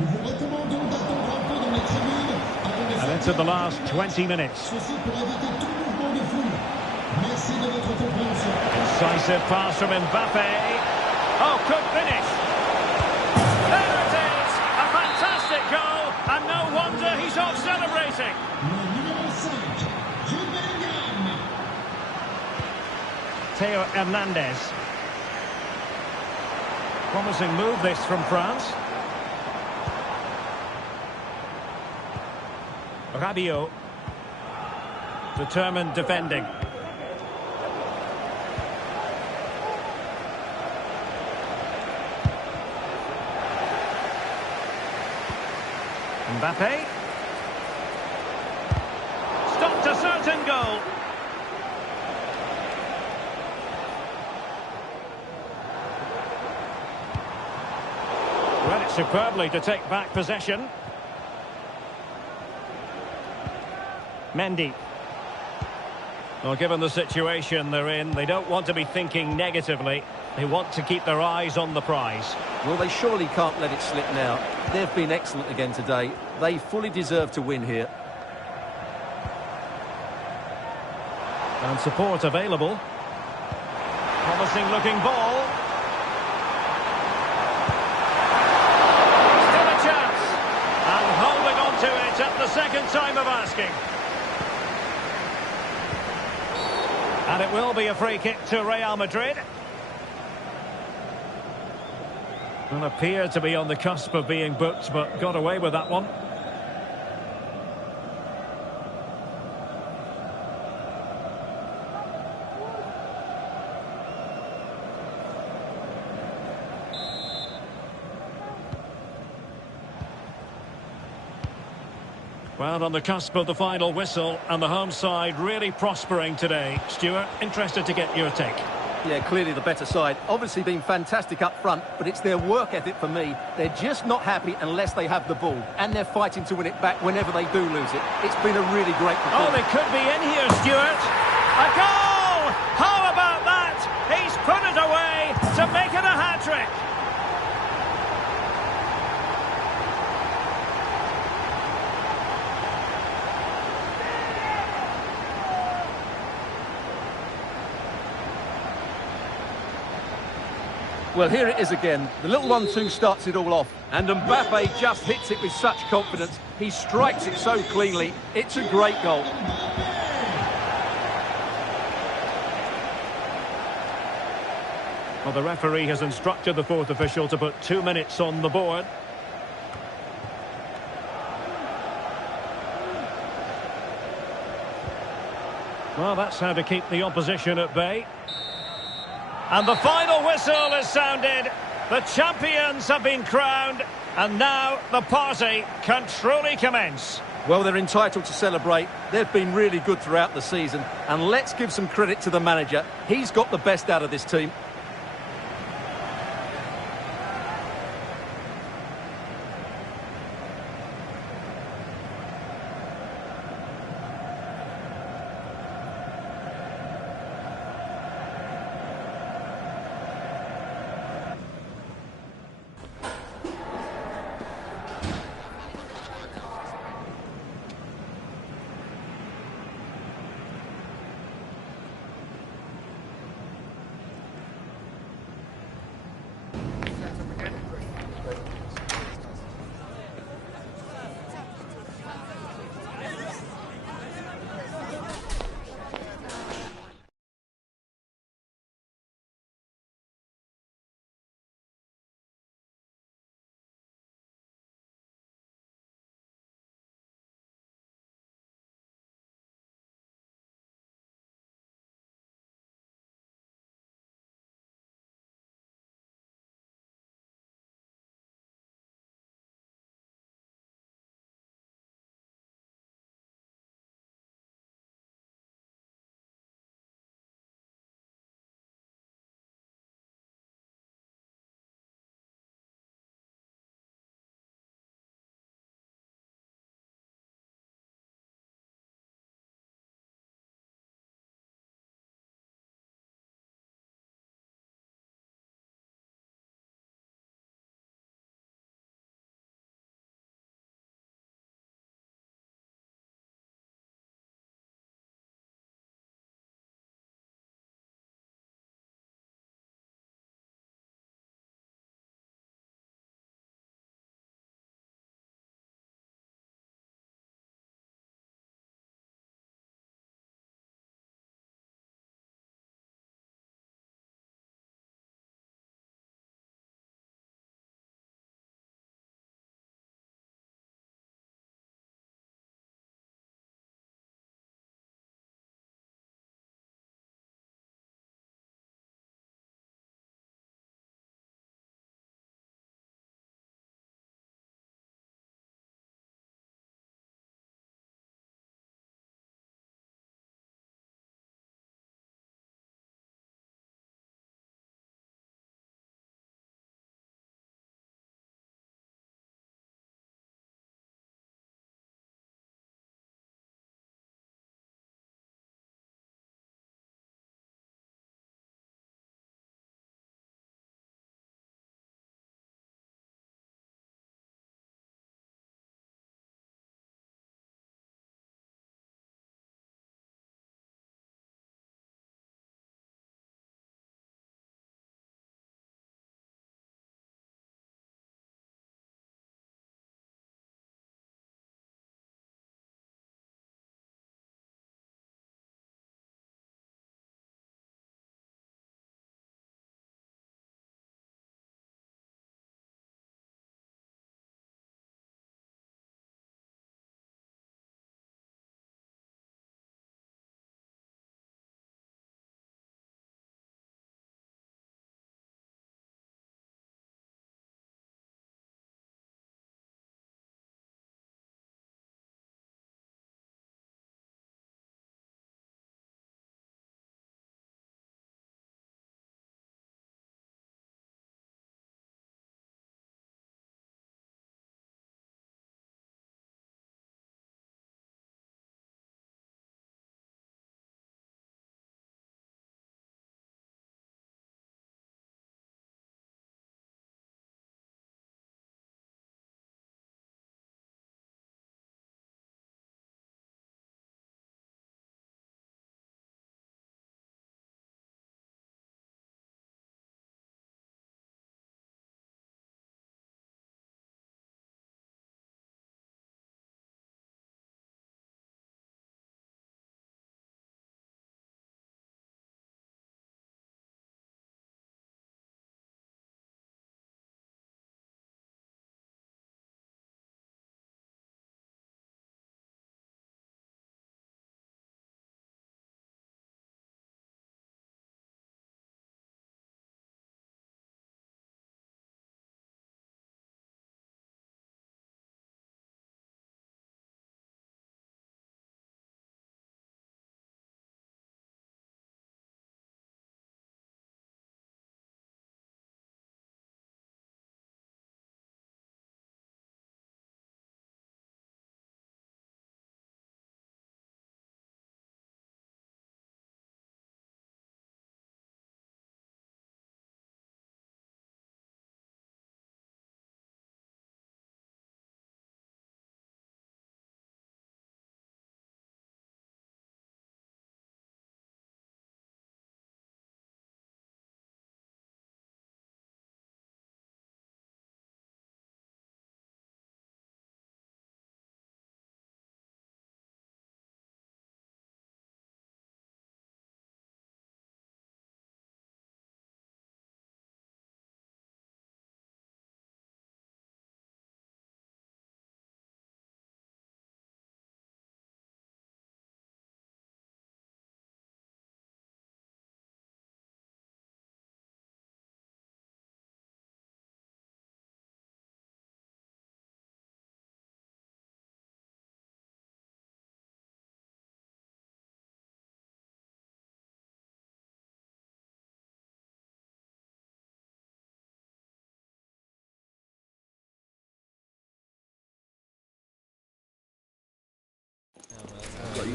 Nous vous recommandons d'attendre un peu dans les tribunes avant de And into the last 20 minutes. ceci pour éviter tout mouvement de foule. Merci de votre compréhension. Decisive pass from Mbappe. Oh, good finish. There it is. A fantastic goal. And no wonder he's off celebrating. Le numéro 5, Jude Bellingham. Theo Hernandez. Promising move this from France. Rabiot. Determined defending. Mbappe. Stopped a certain goal. Read it superbly to take back possession. Mendy. Well, given the situation they're in, they don't want to be thinking negatively. They want to keep their eyes on the prize. Well, they surely can't let it slip now. They've been excellent again today. They fully deserve to win here. And support available. Promising looking ball. Still a chance. And holding on to it at the second time of asking. And it will be a free kick to Real Madrid. Well, appeared to be on the cusp of being booked, but got away with that one. Well, on the cusp of the final whistle, and the home side really prospering today. Stuart, interested to get your take. Yeah, clearly the better side. Obviously been fantastic up front, but it's their work ethic for me. They're just not happy unless they have the ball. And they're fighting to win it back whenever they do lose it. It's been a really great performance. Oh, they could be in here, Stuart. A goal! How about that? He's put it away to make it a hat-trick. Well, here it is again. The little 1-2 starts it all off. And Mbappe just hits it with such confidence. He strikes it so cleanly. It's a great goal. Well, the referee has instructed the fourth official to put 2 minutes on the board. Well, that's how to keep the opposition at bay. And the final whistle is sounded. The champions have been crowned. And now the party can truly commence. Well, they're entitled to celebrate. They've been really good throughout the season. And let's give some credit to the manager. He's got the best out of this team.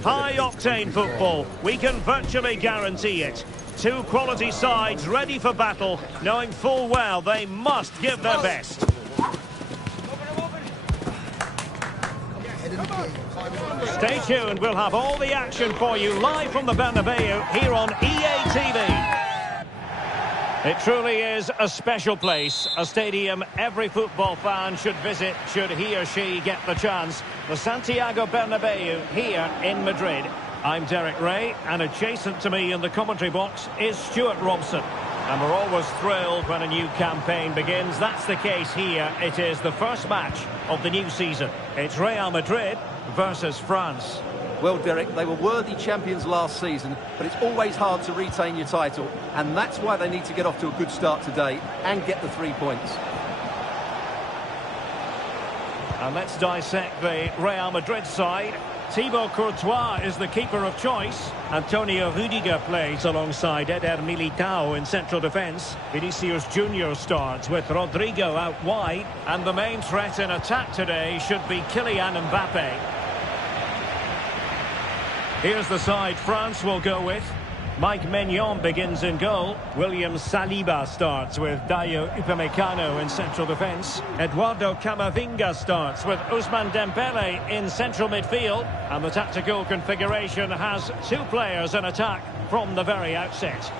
High-octane football. We can virtually guarantee it. Two quality sides ready for battle, knowing full well they must give their best. Stay tuned, we'll have all the action for you live from the Bernabeu here on EA TV. It truly is a special place, a stadium every football fan should visit should he or she get the chance. The Santiago Bernabeu here in Madrid. I'm Derek Ray, and adjacent to me in the commentary box is Stuart Robson. And we're always thrilled when a new campaign begins. That's the case here. It is the first match of the new season. It's Real Madrid versus France. Well, Derek, they were worthy champions last season, but it's always hard to retain your title, and that's why they need to get off to a good start today and get the 3 points. And let's dissect the Real Madrid side. Thibaut Courtois is the keeper of choice. Antonio Rudiger plays alongside Eder Militao in central defence. Vinicius Junior starts with Rodrigo out wide. And the main threat in attack today should be Kylian Mbappe. Here's the side France will go with. Mike Maignan begins in goal. William Saliba starts with Dayo Upamecano in central defence. Eduardo Camavinga starts with Ousmane Dembele in central midfield. And the tactical configuration has two players in attack from the very outset.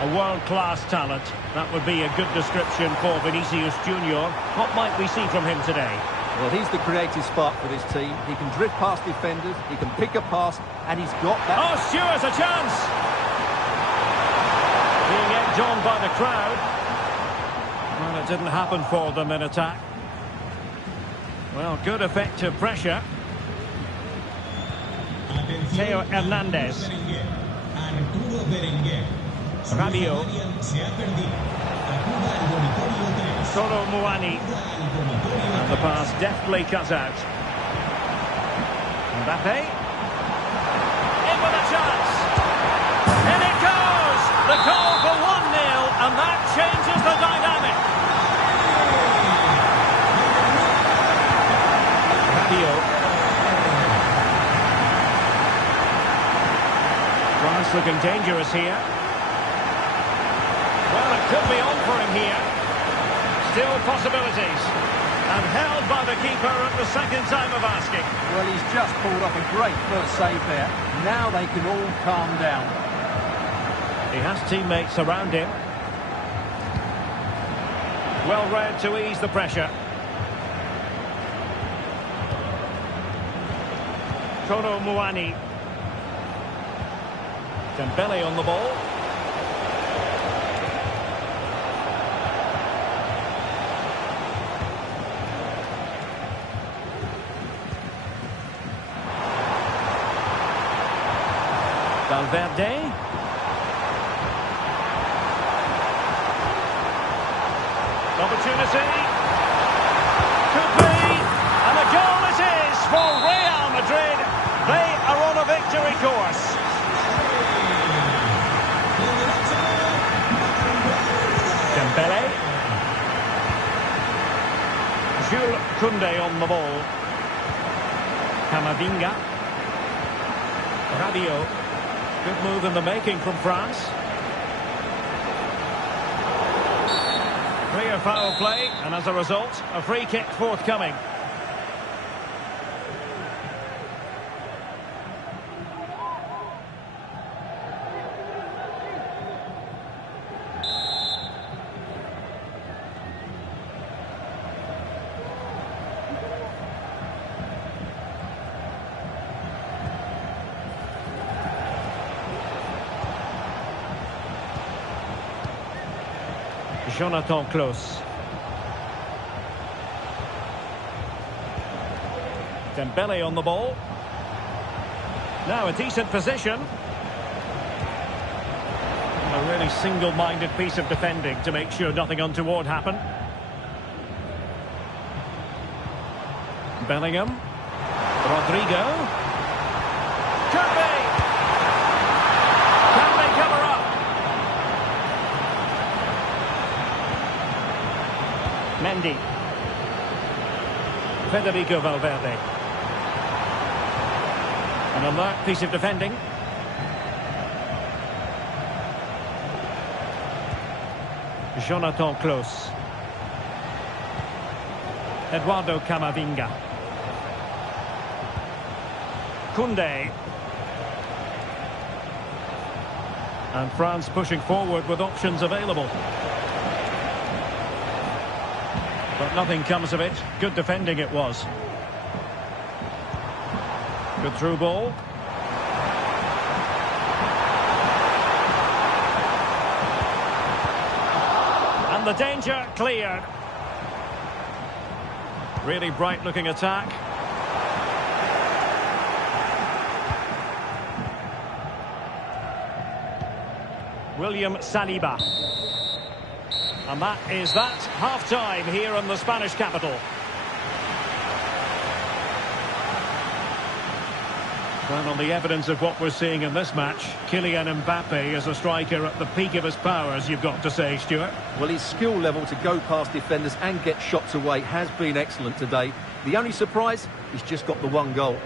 A world-class talent. That would be a good description for Vinicius Junior. What might we see from him today? Well, he's the creative spark for this team. He can drift past defenders, he can pick a pass, and he's got that... Oh, Stewart, a chance! Being egged on by the crowd. Well, it didn't happen for them in attack. Well, good effective pressure. Theo Hernandez. Rabiot. Kolo Muani. And the pass deftly cut out. Mbappe. In with a chance. In it goes! The goal for 1-0, and that changes the dynamic. Rabiot. France looking dangerous here. Well, it could be on for him here. Still possibilities. And held by the keeper at the second time of asking. Well, he's just pulled off a great first save there. Now they can all calm down. He has teammates around him. Well read to ease the pressure. Kolo Muani. Dembele on the ball. Valverde. Opportunity. Could be. And a goal it is for Real Madrid. They are on a victory course. Dembele. Jules Koundé on the ball. Camavinga. Rabiot. Good move in the making from France. Clear foul play, and as a result, a free kick forthcoming. Jonathan Klaus. Dembele on the ball. Now a decent position. A really single-minded piece of defending to make sure nothing untoward happened. Bellingham. Rodrigo. Could be! Can they cover up? Mendy. Federico Valverde. An alert piece of defending. Jonathan Klaus. Eduardo Camavinga. Koundé. And France pushing forward with options available. But nothing comes of it. Good defending it was. Good through ball. And the danger cleared. Really bright looking attack. William Saliba. And that is that. Half-time here in the Spanish capital. And on the evidence of what we're seeing in this match, Kylian Mbappe is a striker at the peak of his powers, you've got to say, Stuart. Well, his skill level to go past defenders and get shots away has been excellent today. The only surprise, he's just got the one goal.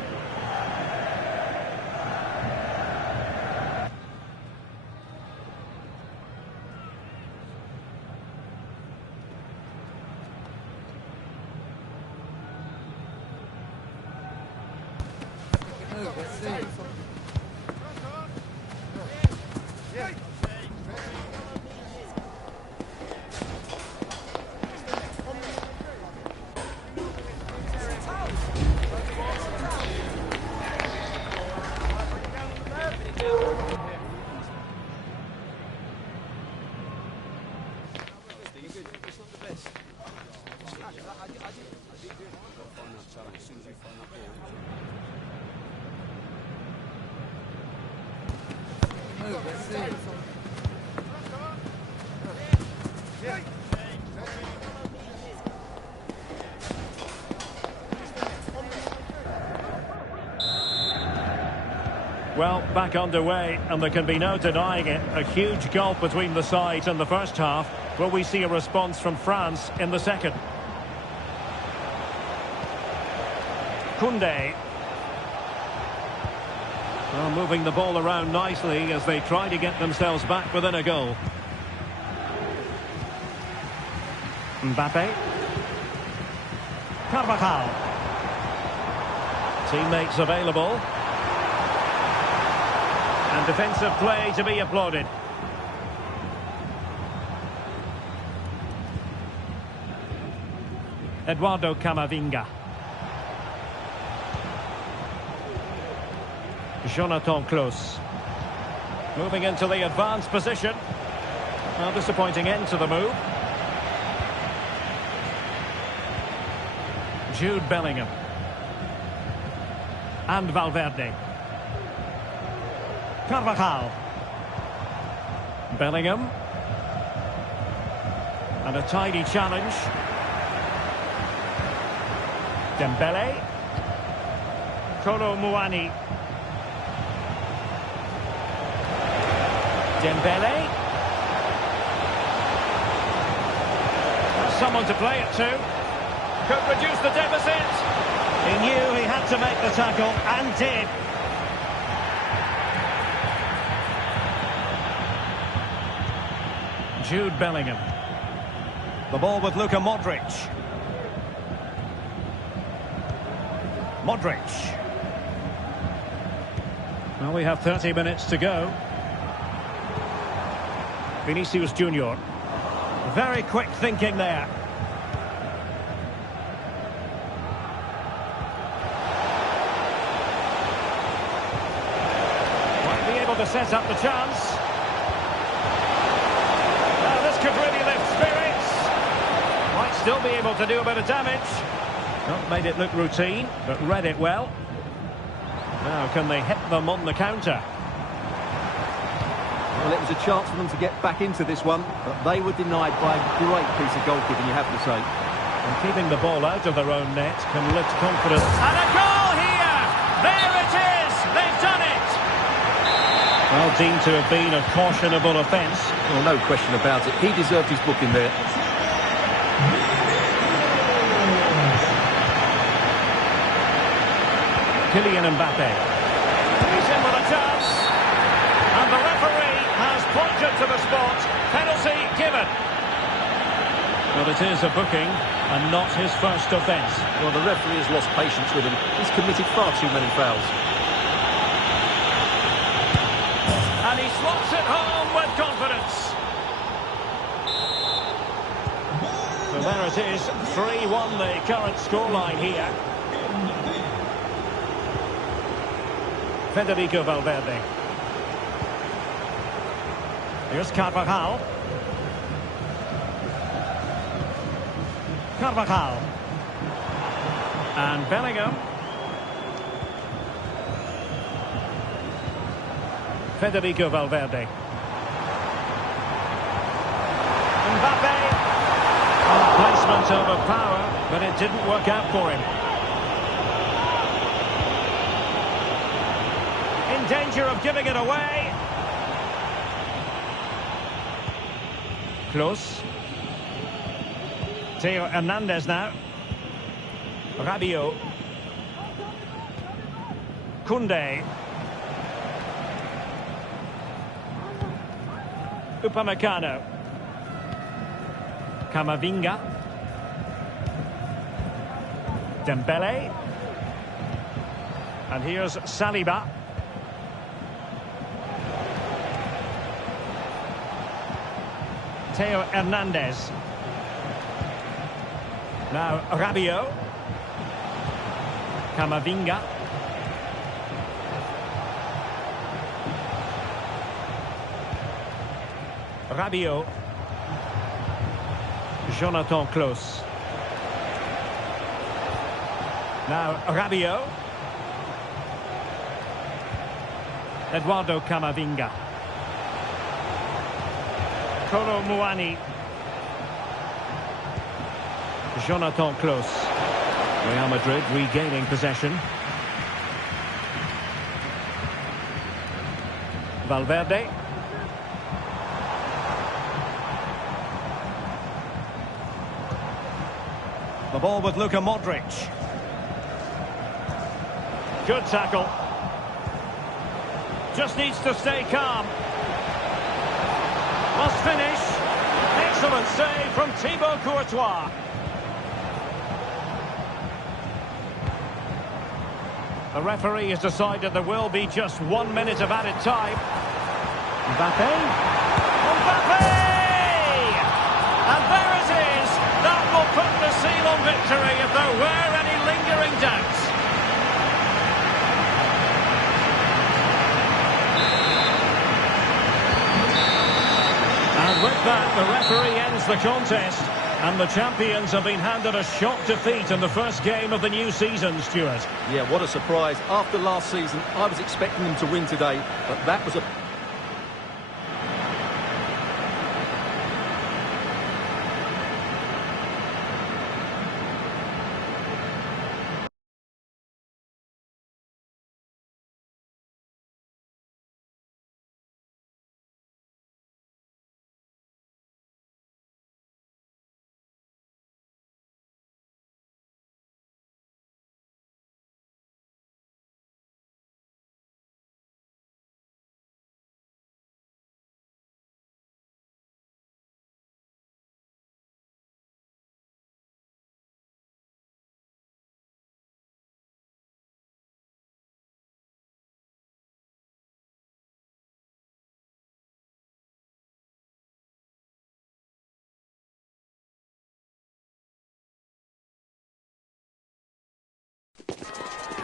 Well, back underway, and there can be no denying it. A huge gulf between the sides in the first half. Will we see a response from France in the second? Koundé. Well, moving the ball around nicely as they try to get themselves back within a goal. Mbappe. Carvajal. Teammates available. And defensive play to be applauded. Eduardo Camavinga. Jonathan Klaus. Moving into the advanced position. A disappointing end to the move. Jude Bellingham. And Valverde. Carvajal. Bellingham. And a tidy challenge. Dembele. Kolo Muani. Dembele. Someone to play it to. Could reduce the deficit. He knew he had to make the tackle and did. Jude Bellingham. The ball with Luka Modric. Modric. Well, we have 30 minutes to go. Vinicius Junior. Very quick thinking there. Might be able to set up the chance. Now this could really lift spirits. Might still be able to do a bit of damage. Not made it look routine, but read it well. Now can they hit them on the counter? Well, it was a chance for them to get back into this one, but they were denied by a great piece of goalkeeping, you have to say. And keeping the ball out of their own net can lift confidence. And a goal here! There it is! They've done it! Well, deemed to have been a cautionable offence. Well, no question about it. He deserved his booking there. Kylian Mbappe. He's in with a chance. And the referee has pointed to the spot. Penalty given. Well, it is a booking and not his first offence. Well, the referee has lost patience with him. He's committed far too many fouls. And he slots it home with confidence. So there it is, 3-1 the current scoreline here. Federico Valverde. Here's Carvajal. Carvajal. And Bellingham. Federico Valverde. Mbappe. Placement over power, but it didn't work out for him. In danger of giving it away. Close. Theo Hernandez now. Rabiot. Koundé. Upamecano. Camavinga. Dembele. And here's Saliba. Theo Hernandez. Now Rabiot. Camavinga. Rabiot. Jonathan Klaus. Now Rabiot. Eduardo Camavinga. Kolo Muani. Jonathan Klaus. Real Madrid regaining possession. Valverde. The ball with Luka Modric. Good tackle. Just needs to stay calm. Must finish. Excellent save from Thibaut Courtois. The referee has decided there will be just 1 minute of added time. Mbappe. Mbappe! And there it is. That will put the seal on victory if there were any lingering doubts. And with that, the referee ends the contest. And the champions have been handed a shock defeat in the first game of the new season, Stuart. Yeah, what a surprise. After last season, I was expecting them to win today, but that was a...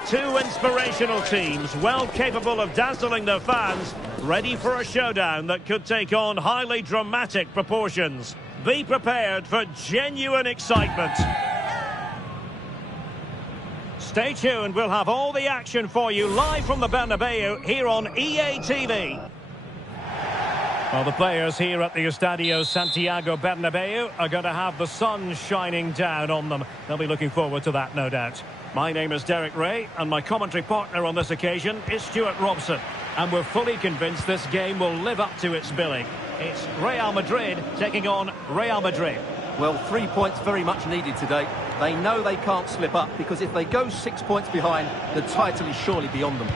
Two inspirational teams, well capable of dazzling their fans, ready for a showdown that could take on highly dramatic proportions. Be prepared for genuine excitement. Stay tuned, we'll have all the action for you live from the Bernabeu here on EA TV. Well, the players here at the Estadio Santiago Bernabeu are going to have the sun shining down on them. They'll be looking forward to that, no doubt. My name is Derek Ray, and my commentary partner on this occasion is Stuart Robson. And we're fully convinced this game will live up to its billing. It's Real Madrid taking on Real Madrid. Well, 3 points very much needed today. They know they can't slip up, because if they go 6 points behind, the title is surely beyond them.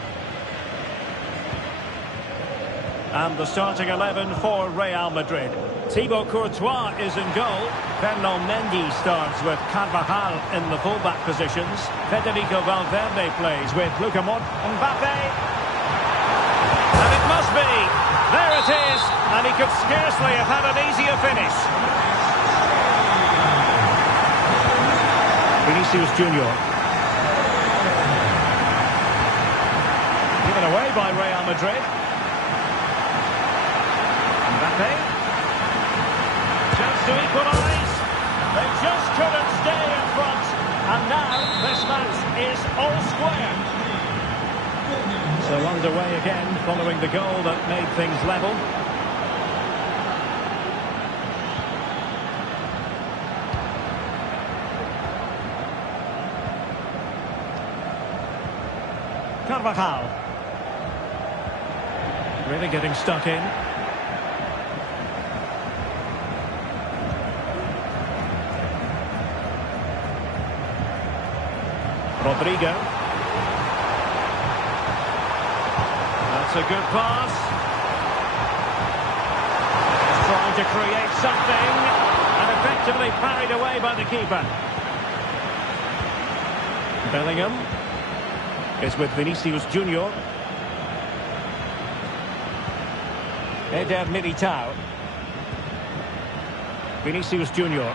And the starting 11 for Real Madrid. Thibaut Courtois is in goal. Ferland Mendy starts with Carvajal in the fullback positions. Federico Valverde plays with Luka Modric. Mbappe. And it must be. There it is. And he could scarcely have had an easier finish. Vinicius Junior. Given away by Real Madrid. Mbappe. Chance to equalise. They just couldn't stay in front. And now this match is all square. So underway again following the goal that made things level. Carvajal. Really getting stuck in. Rodrigo. That's a good pass. He's trying to create something and effectively parried away by the keeper. Bellingham is with Vinicius Junior. Eder Militao. Vinicius Junior.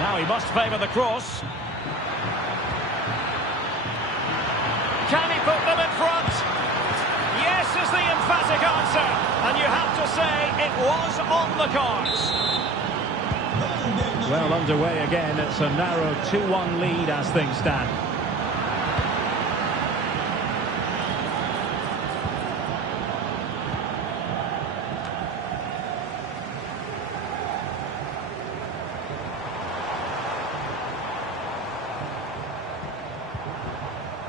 Now he must favour the cross. Can he put them in front? Yes is the emphatic answer. And you have to say it was on the cards. Well, underway again. It's a narrow 2-1 lead as things stand.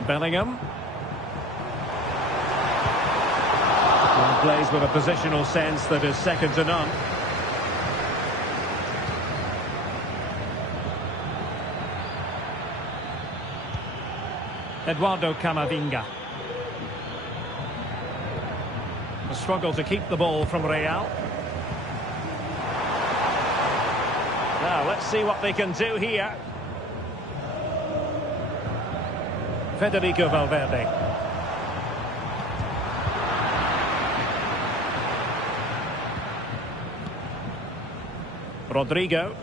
Bellingham. Well, plays with a positional sense that is second to none. Eduardo Camavinga. A struggle to keep the ball from Real. Now, let's see what they can do here. Federico Valverde. Rodrigo.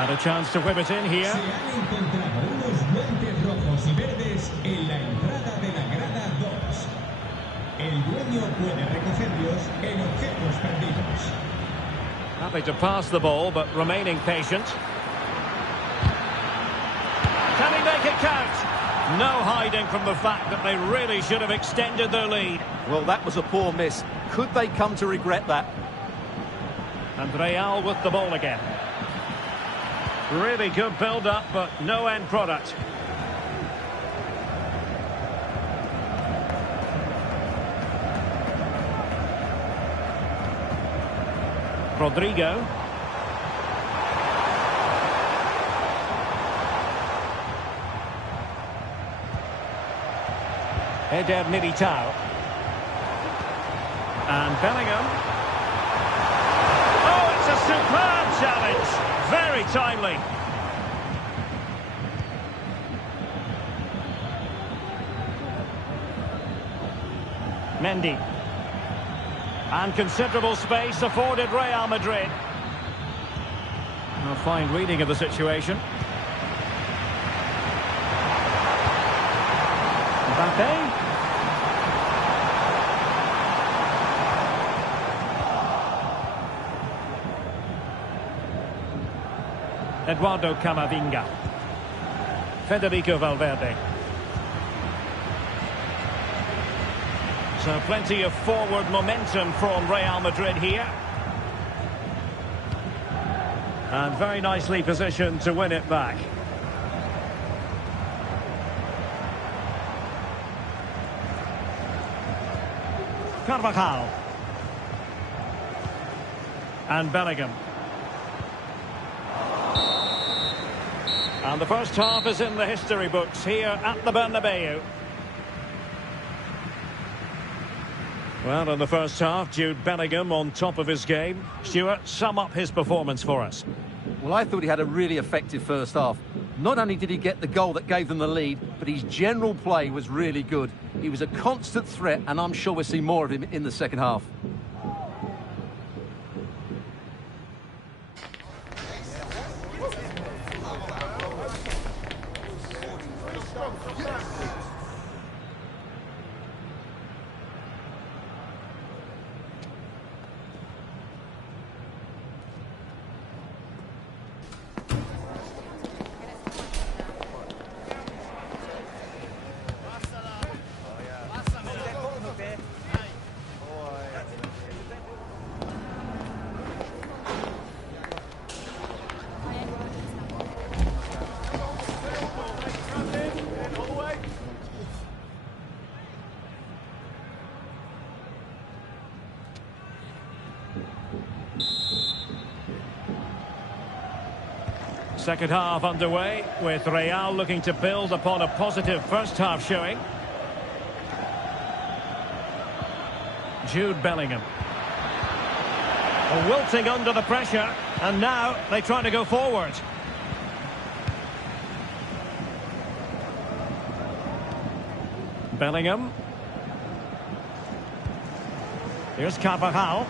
And a chance to whip it in here. Se han encontrado unos guantes rojos y verdes en la entrada de la grada 2. El dueño puede recogerlos en objetos perdidos. Happy to pass the ball, but remaining patient. Can he make it count? No hiding from the fact that they really should have extended their lead. Well, that was a poor miss. Could they come to regret that? And Real with the ball again. Really good build-up, but no end product. Rodrigo. Eder Militao. And Bellingham. Oh, it's a superb challenge. Very timely. Mendy. And considerable space afforded Real Madrid. A fine reading of the situation. Mbappe. Eduardo Camavinga. Federico Valverde. So plenty of forward momentum from Real Madrid here. And very nicely positioned to win it back. Carvajal. And Bellingham. And the first half is in the history books here at the Bernabeu. Well, in the first half, Jude Bellingham on top of his game. Stuart, sum up his performance for us. Well, I thought he had a really effective first half. Not only did he get the goal that gave them the lead, but his general play was really good. He was a constant threat, and I'm sure we'll see more of him in the second half. Second half underway, with Real looking to build upon a positive first half showing. Jude Bellingham. Wilting under the pressure, and now they try to go forward. Bellingham. Here's Carvajal.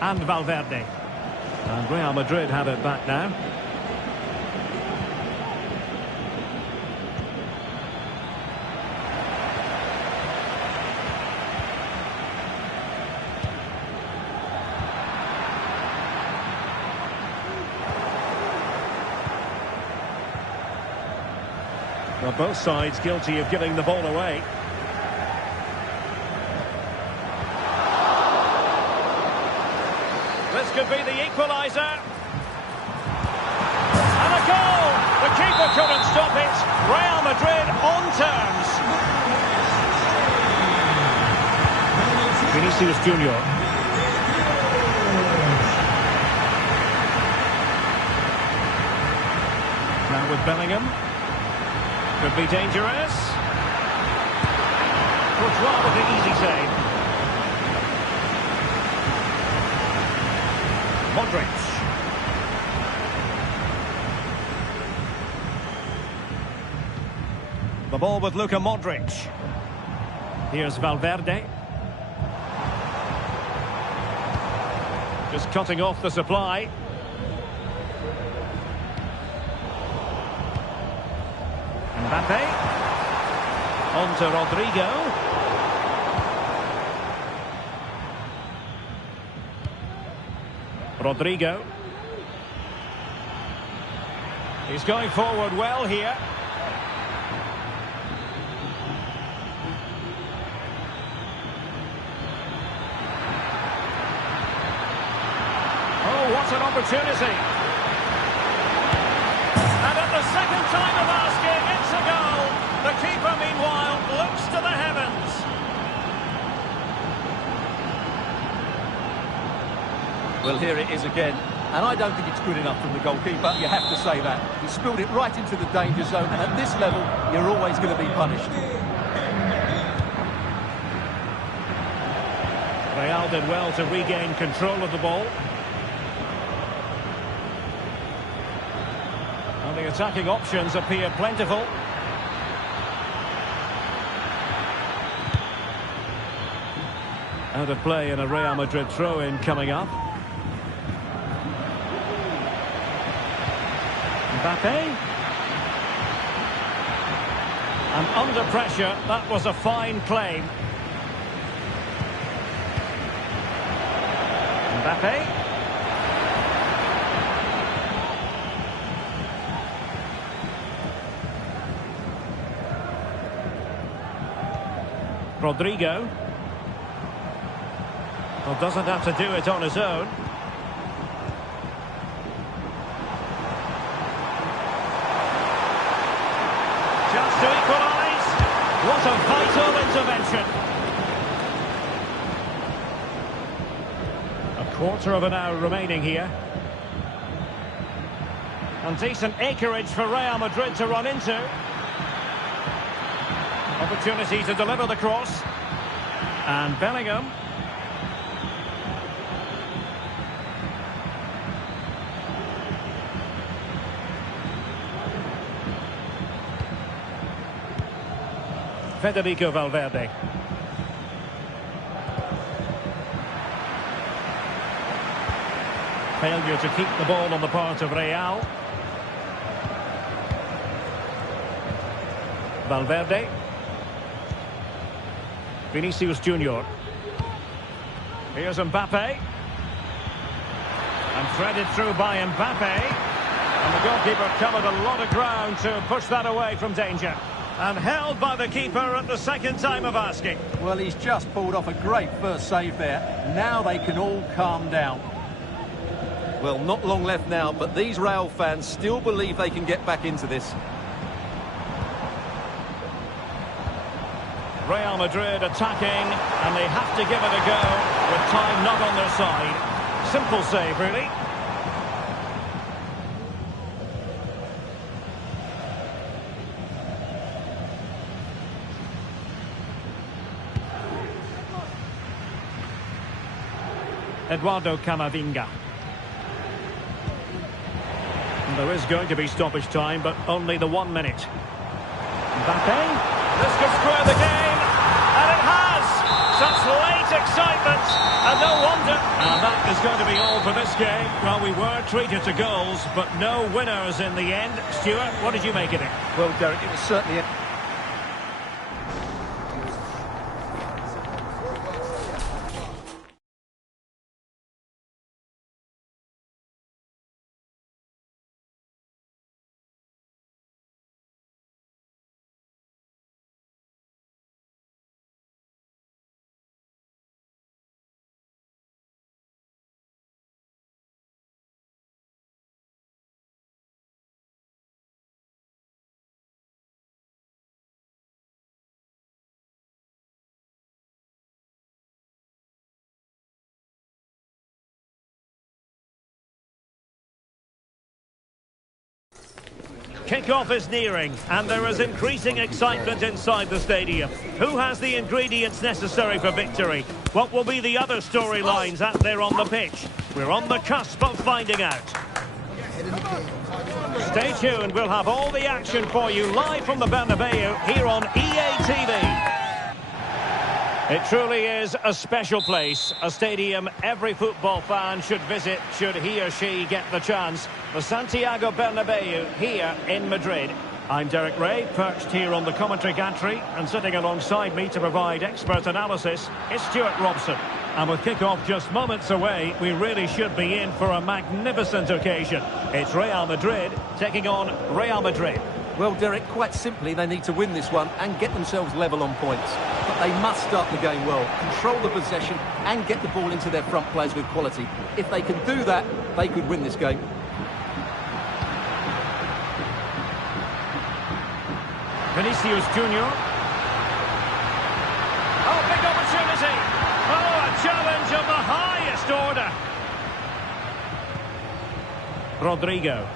And Valverde. And Real Madrid have it back now. Well, both sides guilty of giving the ball away. This could be the equaliser. And a goal! The keeper couldn't stop it. Real Madrid on terms. Vinicius Junior. Now with Bellingham. Could be dangerous. Courtois with the easy save. Modric. The ball with Luka Modric. Here's Valverde. Just cutting off the supply. Mbappe. On to Rodrigo. Rodrigo. He's going forward well here. Oh, what an opportunity. And at the second time of asking, it's a goal. The keeper, meanwhile, looks to the heavens. Well, here it is again, and I don't think it's good enough from the goalkeeper, you have to say that. He spilled it right into the danger zone, and at this level, you're always going to be punished. Real did well to regain control of the ball. And the attacking options appear plentiful. Out of play in a Real Madrid throw-in coming up. Mbappe. And under pressure, that was a fine claim. Mbappe. Rodrigo. Well, doesn't have to do it on his own. to equalise. What a vital intervention. A quarter of an hour remaining here. And decent acreage for Real Madrid to run into. Opportunity to deliver the cross. And Bellingham. Federico Valverde. Failure to keep the ball on the part of Real. Valverde. Vinicius Junior. Here's Mbappe. And threaded through by Mbappe. And the goalkeeper covered a lot of ground to push that away from danger. And held by the keeper at the second time of asking. Well, he's just pulled off a great first save there. Now they can all calm down. Well, not long left now, but these Real fans still believe they can get back into this. Real Madrid attacking, and they have to give it a go with time not on their side. Simple save, really. Eduardo Camavinga. And there is going to be stoppage time, but only the 1 minute. Mbappe. This could square the game, and it has! Such late excitement, and no wonder. And that is going to be all for this game. Well, we were treated to goals, but no winners in the end. Stuart, what did you make of it? Well, Derek, it was certainly... Kick-off is nearing, and there is increasing excitement inside the stadium. Who has the ingredients necessary for victory? What will be the other storylines out there on the pitch? We're on the cusp of finding out. Stay tuned, we'll have all the action for you live from the Bernabeu here on EA TV. It truly is a special place, a stadium every football fan should visit should he or she get the chance. The Santiago Bernabeu here in Madrid. I'm Derek Ray, perched here on the commentary gantry, and sitting alongside me to provide expert analysis is Stuart Robson. And with kick-off just moments away, we really should be in for a magnificent occasion. It's Real Madrid taking on Real Madrid. Well, Derek, quite simply, they need to win this one and get themselves level on points. But they must start the game well, control the possession and get the ball into their front players with quality. If they can do that, they could win this game. Vinicius Junior. Oh, big opportunity. Oh, a challenge of the highest order. Rodrigo.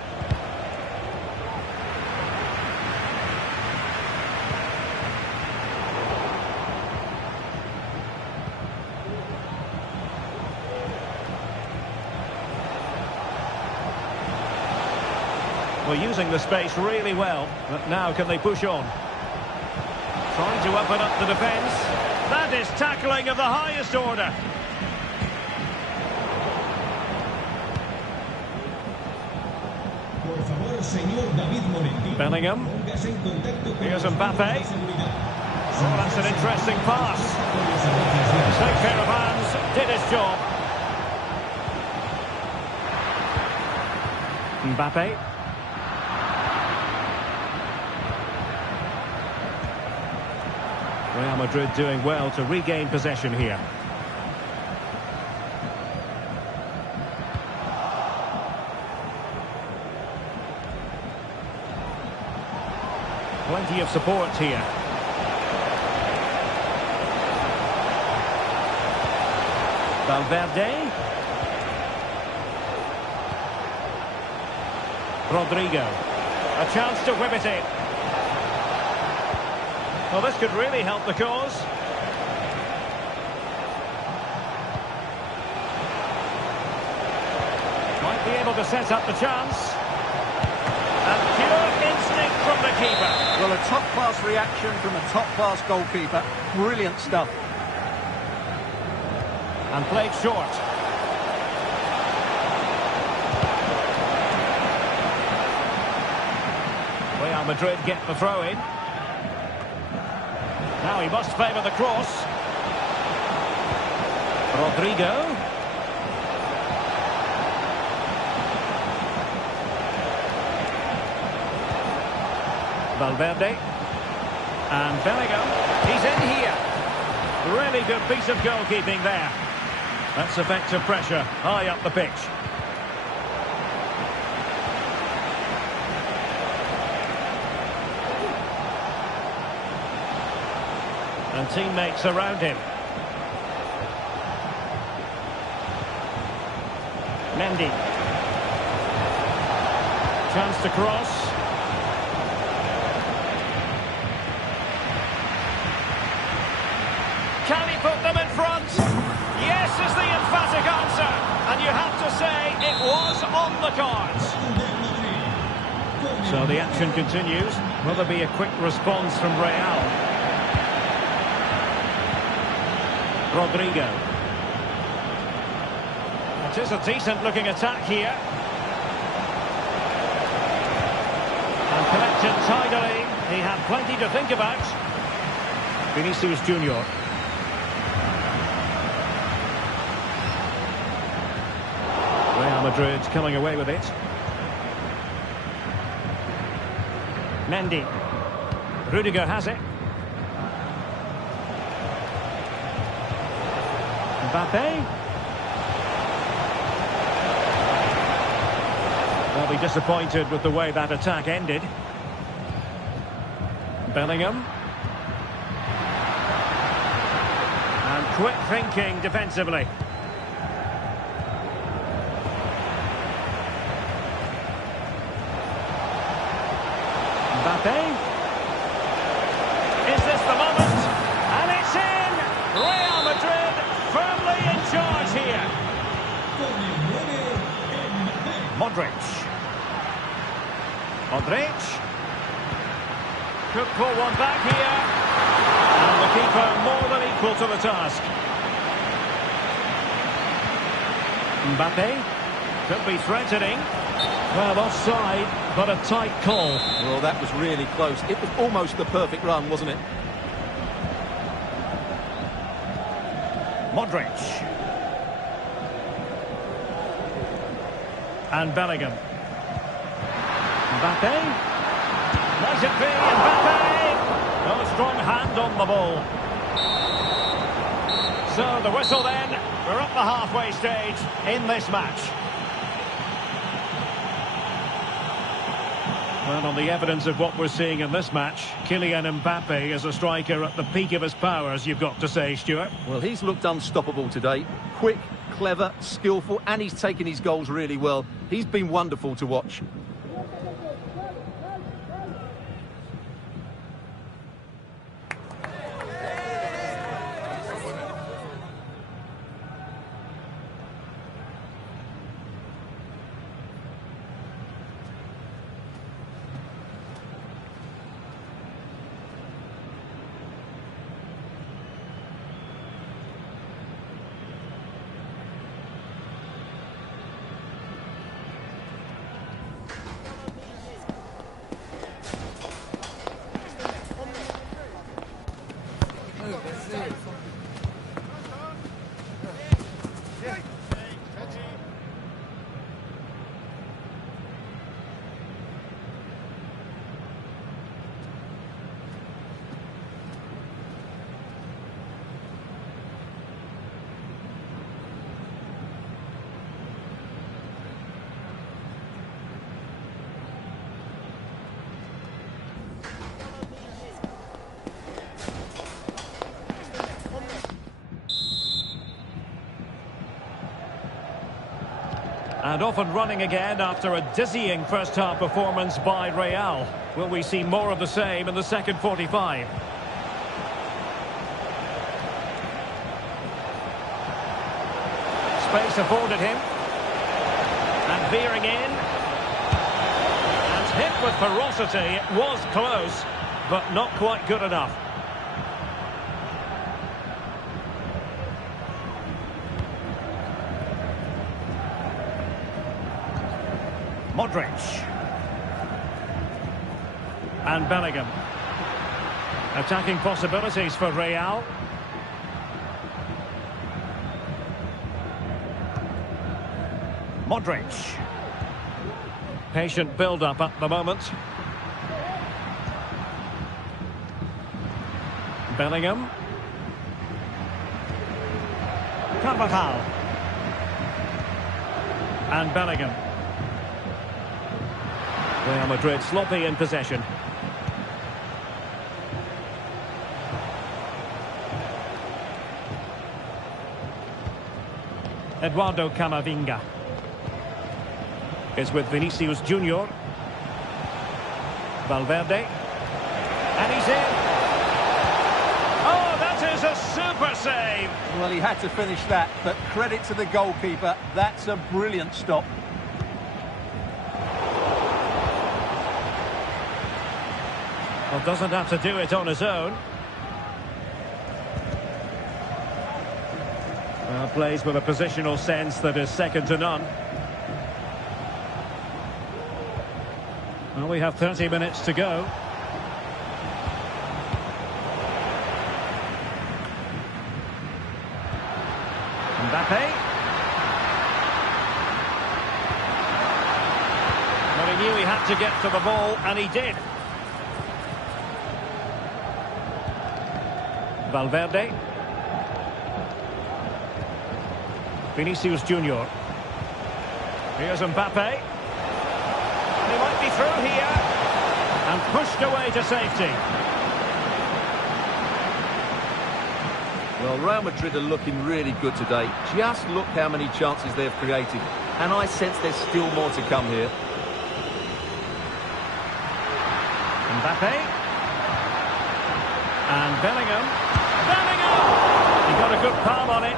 We're using the space really well, but now can they push on? Trying to open up the defence. That is tackling of the highest order. Bellingham. Here's Mbappe. Oh, that's an interesting pass. Slick pair of hands, did his job. Mbappe. Real Madrid doing well to regain possession here. Plenty of support here. Valverde. Rodrigo. A chance to whip it in. Well, this could really help the cause. Might be able to set up the chance. And pure instinct from the keeper. Well, a top-class reaction from a top-class goalkeeper. Brilliant stuff. And played short. Real Madrid get the throw in. Now he must favour the cross. Rodrigo. Valverde. And Bellingham. He's in here. Really good piece of goalkeeping there. That's effective pressure high up the pitch. And teammates around him. Mendy. Chance to cross. Can he put them in front? Yes is the emphatic answer. And you have to say it was on the cards. So the action continues. Will there be a quick response from Real? Rodrigo. It is a decent-looking attack here. And collected tidily. He had plenty to think about. Vinicius Junior. Real Madrid coming away with it. Mendy. Rudiger has it. Mbappe. They'll be disappointed with the way that attack ended. Bellingham. And quick thinking defensively. Mbappe. Is this the moment? And it's in! Real Madrid firmly in charge here. Modric. Modric. Could pull one back here. And the keeper more than equal to the task. Mbappe. Could be threatening. Well, offside, but a tight call. Well, that was really close. It was almost the perfect run, wasn't it? Modric. And Bellingham. Mbappe. Might it be Mbappe? No strong hand on the ball. So the whistle then. We're up the halfway stage in this match. Well, on the evidence of what we're seeing in this match, Kylian Mbappe is a striker at the peak of his powers, you've got to say, Stuart. Well, he's looked unstoppable today. Quick, clever, skillful, and he's taken his goals really well. He's been wonderful to watch. And off and running again after a dizzying first-half performance by Real. Will we see more of the same in the second 45? Space afforded him. And veering in. And hit with ferocity. It was close, but not quite good enough. Modric. And Bellingham. Attacking possibilities for Real. Modric. Patient build-up at the moment. Bellingham. Carvajal. And Bellingham. Real Madrid sloppy in possession. Eduardo Camavinga is with Vinicius Junior. Valverde. And he's in. Oh, that is a super save. Well, he had to finish that, but credit to the goalkeeper. That's a brilliant stop. Well, doesn't have to do it on his own. Well, plays with a positional sense that is second to none. Well, we have 30 minutes to go. Mbappe. Well, he knew he had to get to the ball, and he did. Valverde. Vinicius Junior. Here's Mbappe. And he might be through here. And pushed away to safety. Well, Real Madrid are looking really good today. Just look how many chances they've created. And I sense there's still more to come here. Mbappe. And Bellingham. Bellingham! He got a good palm on it.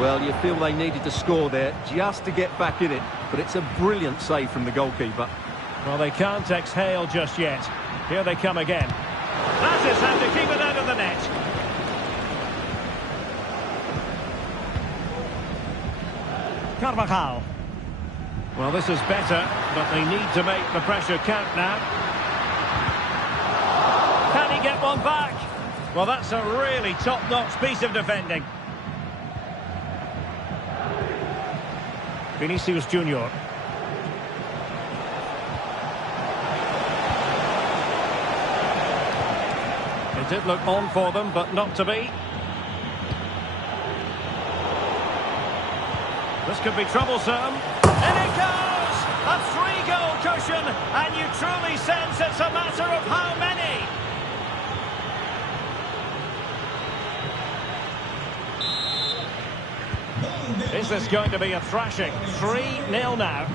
Well, you feel they needed to score there just to get back in it. But it's a brilliant save from the goalkeeper. Well, they can't exhale just yet. Here they come again. That is how to keep it out of the net. Carvajal. Well, this is better, but they need to make the pressure count now. Can he get one back? Well, that's a really top-notch piece of defending. Vinicius Junior. It did look on for them, but not to be. This could be troublesome. In it goes! A 3-goal cushion, and you truly sense it's a matter of how many. Is this going to be a thrashing? 3-0 now.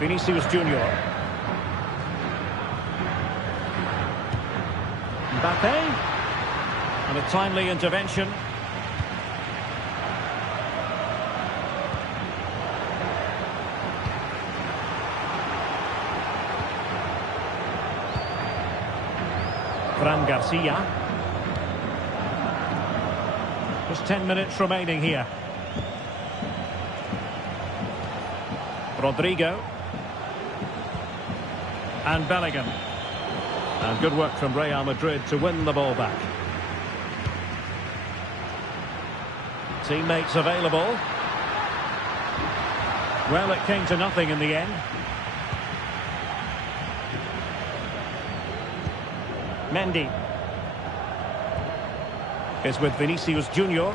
Vinicius Junior. Mbappe. And a timely intervention. Fran Garcia. Just 10 minutes remaining here. Rodrigo. And Bellingham. And good work from Real Madrid to win the ball back. Teammates available. Well, it came to nothing in the end. Mendy is with Vinicius Junior.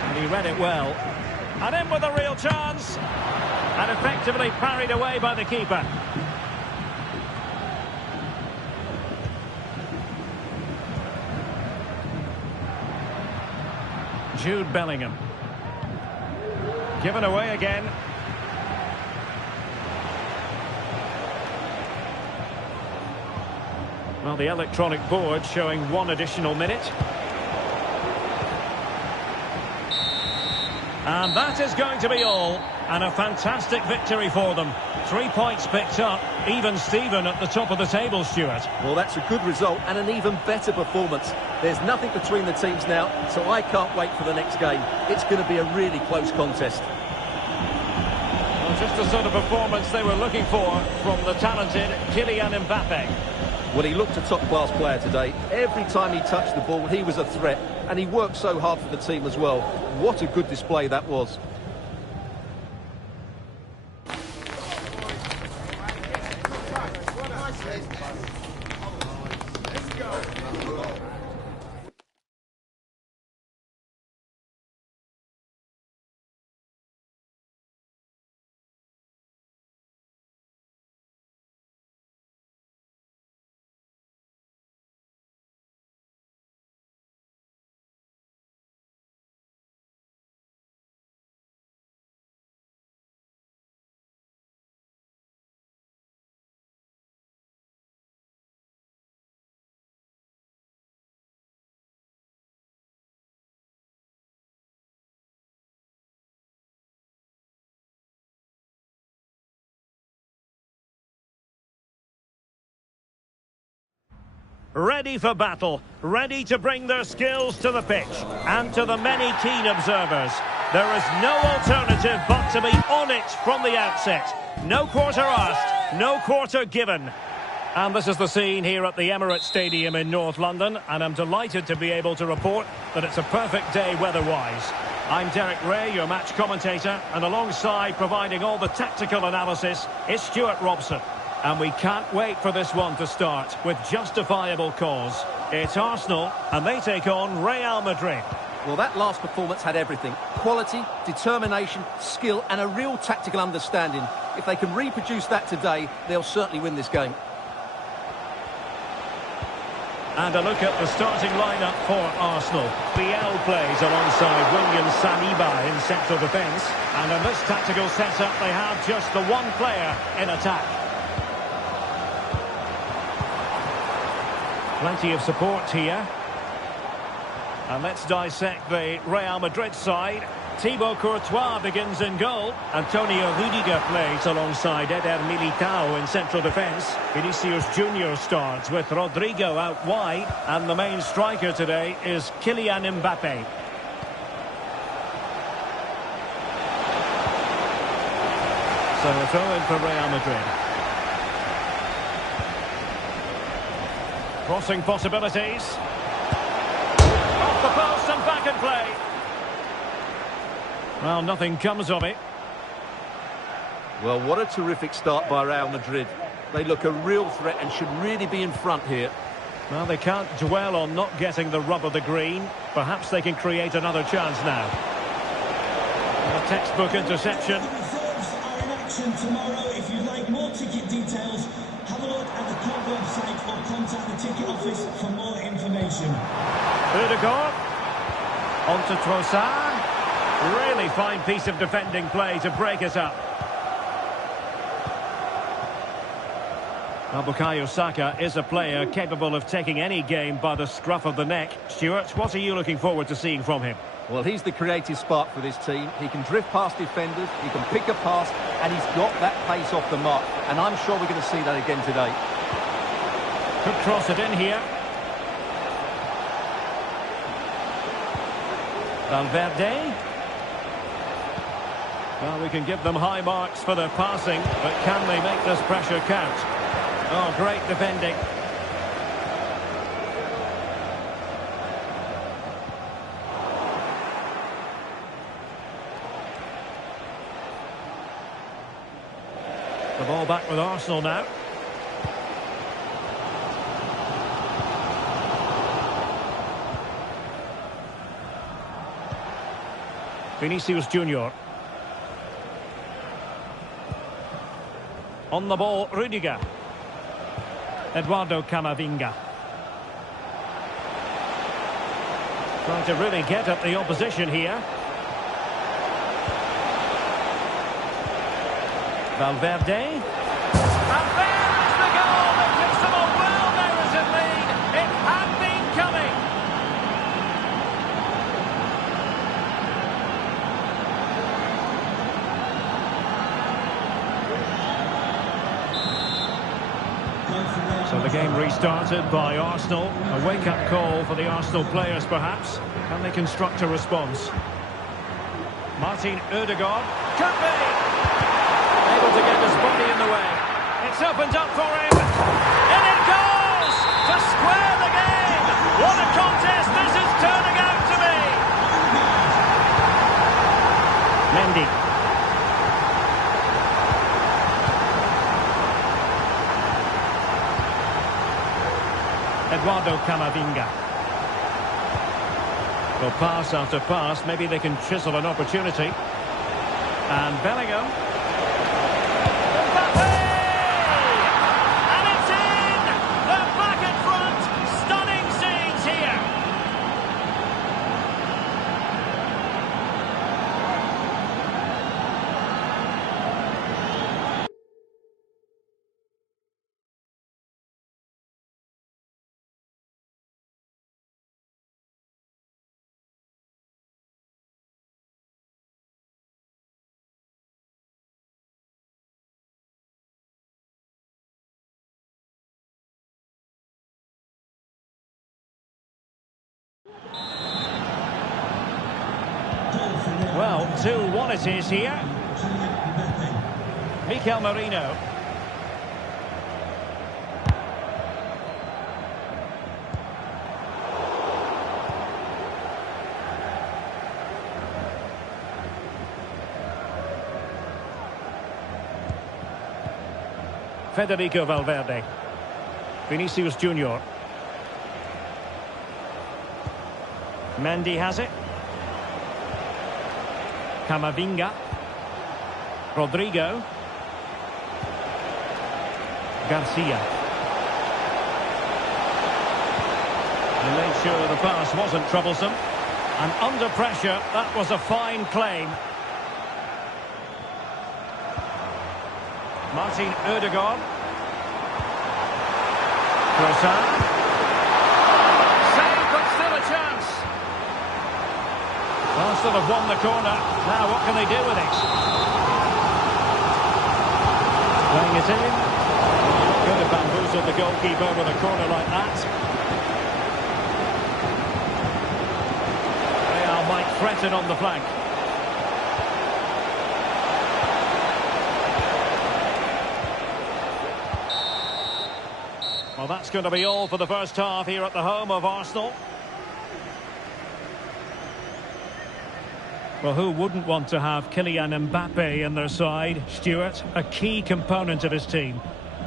And he read it well. And in with a real chance. And effectively parried away by the keeper. Jude Bellingham. Given away again. Well, the electronic board showing 1 additional minute. And that is going to be all. And a fantastic victory for them. 3 points picked up. Even Steven at the top of the table, Stuart. Well, that's a good result and an even better performance. There's nothing between the teams now, so I can't wait for the next game. It's going to be a really close contest. Well, just the sort of performance they were looking for from the talented Kylian Mbappe. Well, he looked a top-class player today. Every time he touched the ball, he was a threat. And he worked so hard for the team as well. What a good display that was. Ready for battle, ready to bring their skills to the pitch. And to the many keen observers, there is no alternative but to be on it from the outset. No quarter asked, no quarter given. And this is the scene here at the Emirates Stadium in North London, and I'm delighted to be able to report that it's a perfect day weather-wise. I'm Derek Ray, your match commentator, and alongside providing all the tactical analysis is Stuart Robson. And we can't wait for this one to start with justifiable cause. It's Arsenal, and they take on Real Madrid. Well, that last performance had everything. Quality, determination, skill, and a real tactical understanding. If they can reproduce that today, they'll certainly win this game. And a look at the starting lineup for Arsenal. Biel plays alongside William Saliba in central defence. And in this tactical setup, they have just the one player in attack. Plenty of support here. And let's dissect the Real Madrid side. Thibaut Courtois begins in goal. Antonio Rudiger plays alongside Eder Militao in central defence. Vinicius Junior starts with Rodrigo out wide. And the main striker today is Kylian Mbappe. So a throw in for Real Madrid. Crossing possibilities. Off the post and back in play. Well, nothing comes of it. Well, what a terrific start by Real Madrid. They look a real threat and should really be in front here. Well, they can't dwell on not getting the rub of the green. Perhaps they can create another chance now. A textbook interception. The reserves are in action tomorrow. If you'd like more ticket details, have a look at the club website or contact the ticket office for more information. Odegaard. On to Trossard. Really fine piece of defending play to break it up. Now, Bukayo Saka is a player capable of taking any game by the scruff of the neck. Stuart, what are you looking forward to seeing from him? Well, he's the creative spark for this team. He can drift past defenders, he can pick a pass, and he's got that pace off the mark. And I'm sure we're going to see that again today. Could cross it in here. Valverde. Well, we can give them high marks for their passing, but can they make this pressure count? Oh, great defending. The ball back with Arsenal now. Vinicius Junior. On the ball, Rudiger. Eduardo Camavinga. Trying to really get at the opposition here. Valverde. And there is the goal that gives them a well-merited lead. It had been coming. So the game restarted by Arsenal. A wake-up call for the Arsenal players, perhaps. Can they construct a response? Martin Ødegaard. Could be! Able to get his body in the way. It's opened up for him. In it goes! To square the game! What a contest this is turning out to be! Mendy. Eduardo Camavinga. Well, pass after pass, maybe they can chisel an opportunity. And Bellingham. Mbappe! And it's in! They're back in front! Stunning scenes here! Well, 2-1 it is here. Mikel Merino. Federico Valverde. Vinicius Junior. Mendy has it. Camavinga. Rodrigo. Garcia. He made sure the pass wasn't troublesome. And under pressure, that was a fine claim. Martin Ødegaard. Trossard. Save, but still a chance. Arsenal have won the corner. Now what can they do with it? Playing it in. Going to bamboozle the goalkeeper with a corner like that. Real might threaten on the flank. Well, that's going to be all for the first half here at the home of Arsenal. Well, who wouldn't want to have Kylian Mbappe in their side? Stuart, a key component of his team.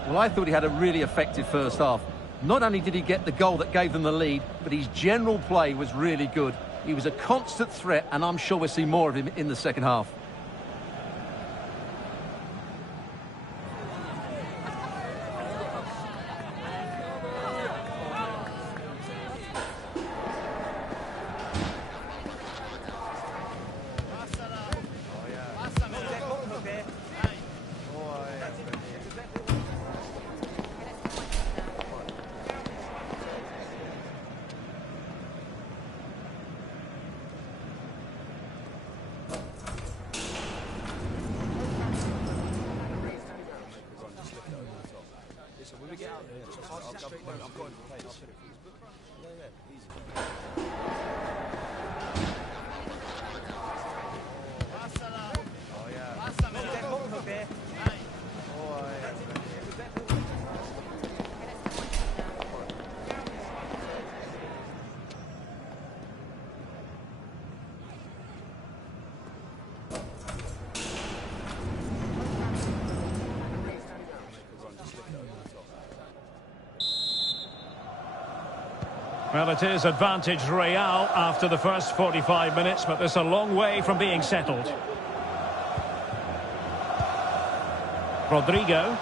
Well, I thought he had a really effective first half. Not only did he get the goal that gave them the lead, but his general play was really good. He was a constant threat, and I'm sure we'll see more of him in the second half. Well, it is advantage Real after the first 45 minutes, but there's a long way from being settled. Rodrigo.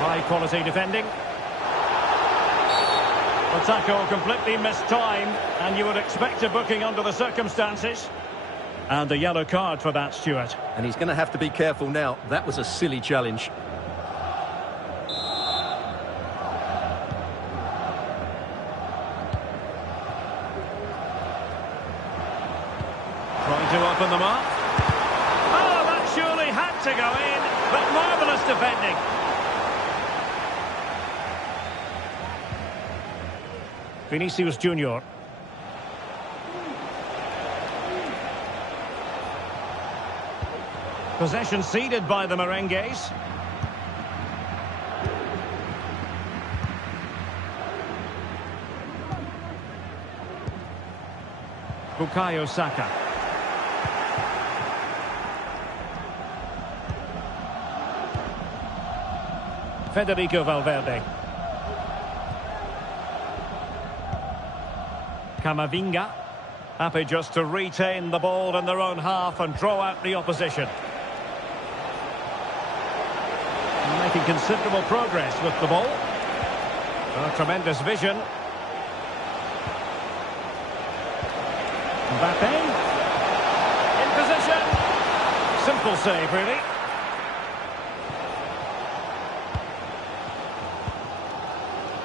High quality defending. The tackle completely mistimed, and you would expect a booking under the circumstances. And a yellow card for that, Stuart. And he's going to have to be careful now. That was a silly challenge. Trying to open them up. Oh, that surely had to go in, but marvellous defending. Vinicius Junior. Possession ceded by the Merengues. Bukayo Saka. Federico Valverde. Camavinga. Happy just to retain the ball in their own half and draw out the opposition. Making considerable progress with the ball. Oh, tremendous vision. Mbappe. In position. Simple save, really.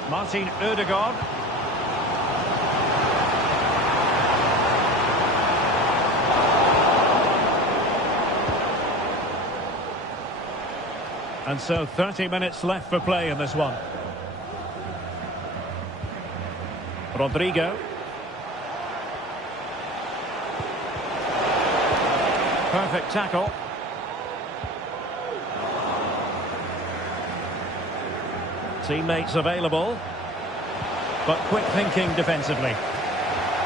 Martin Ødegaard. And so 30 minutes left for play in this one. Rodrigo. Perfect tackle. Teammates available. But quick thinking defensively.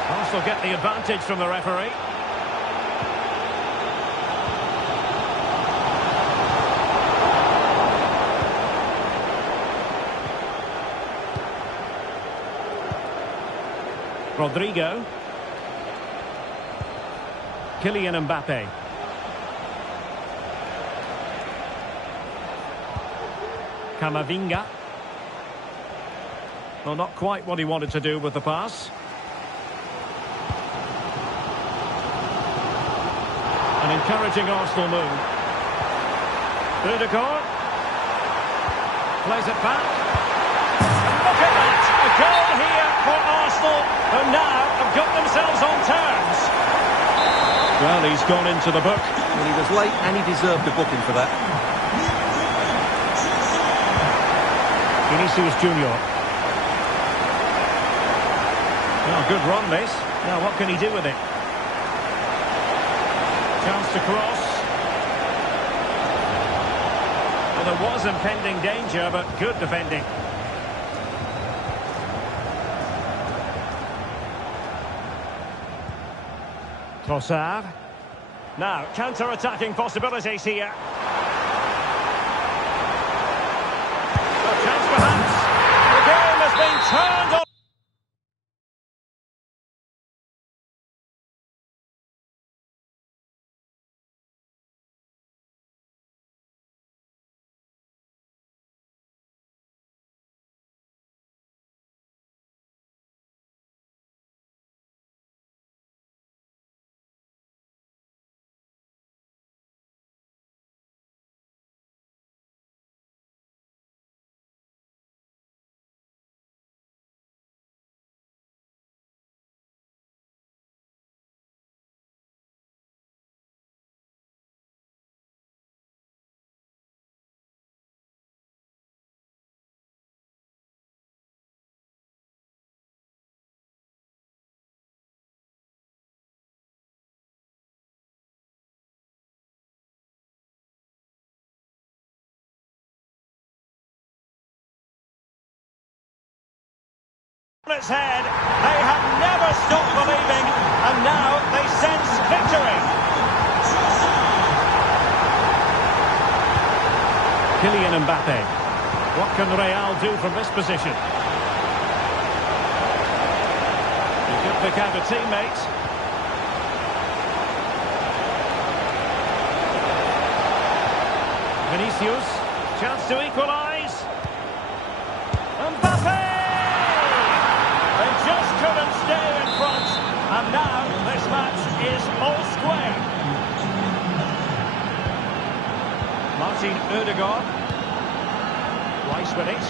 Arsenal get the advantage from the referee. Rodrigo. Kylian Mbappe. Camavinga. Well, not quite what he wanted to do with the pass. An encouraging Arsenal move. Ødegaard. Plays it back. Look at that! A goal here for Arsenal, who now have got themselves on terms. Well, he's gone into the book. Well, he was late and he deserved a booking for that. Vinicius Junior. Well, good run this. Now what can he do with it? Chance to cross. Well, there was impending danger, but good defending. Trossard. Now, counter-attacking possibilities here. A chance perhaps. The game has been turned on. On its head, they have never stopped believing, and now they sense victory. Kylian Mbappe. What can Real do from this position? He could pick out a teammate. Vinicius, chance to equalise. Mbappe! And now this match is all square. Martin Ødegaard. Rice with it.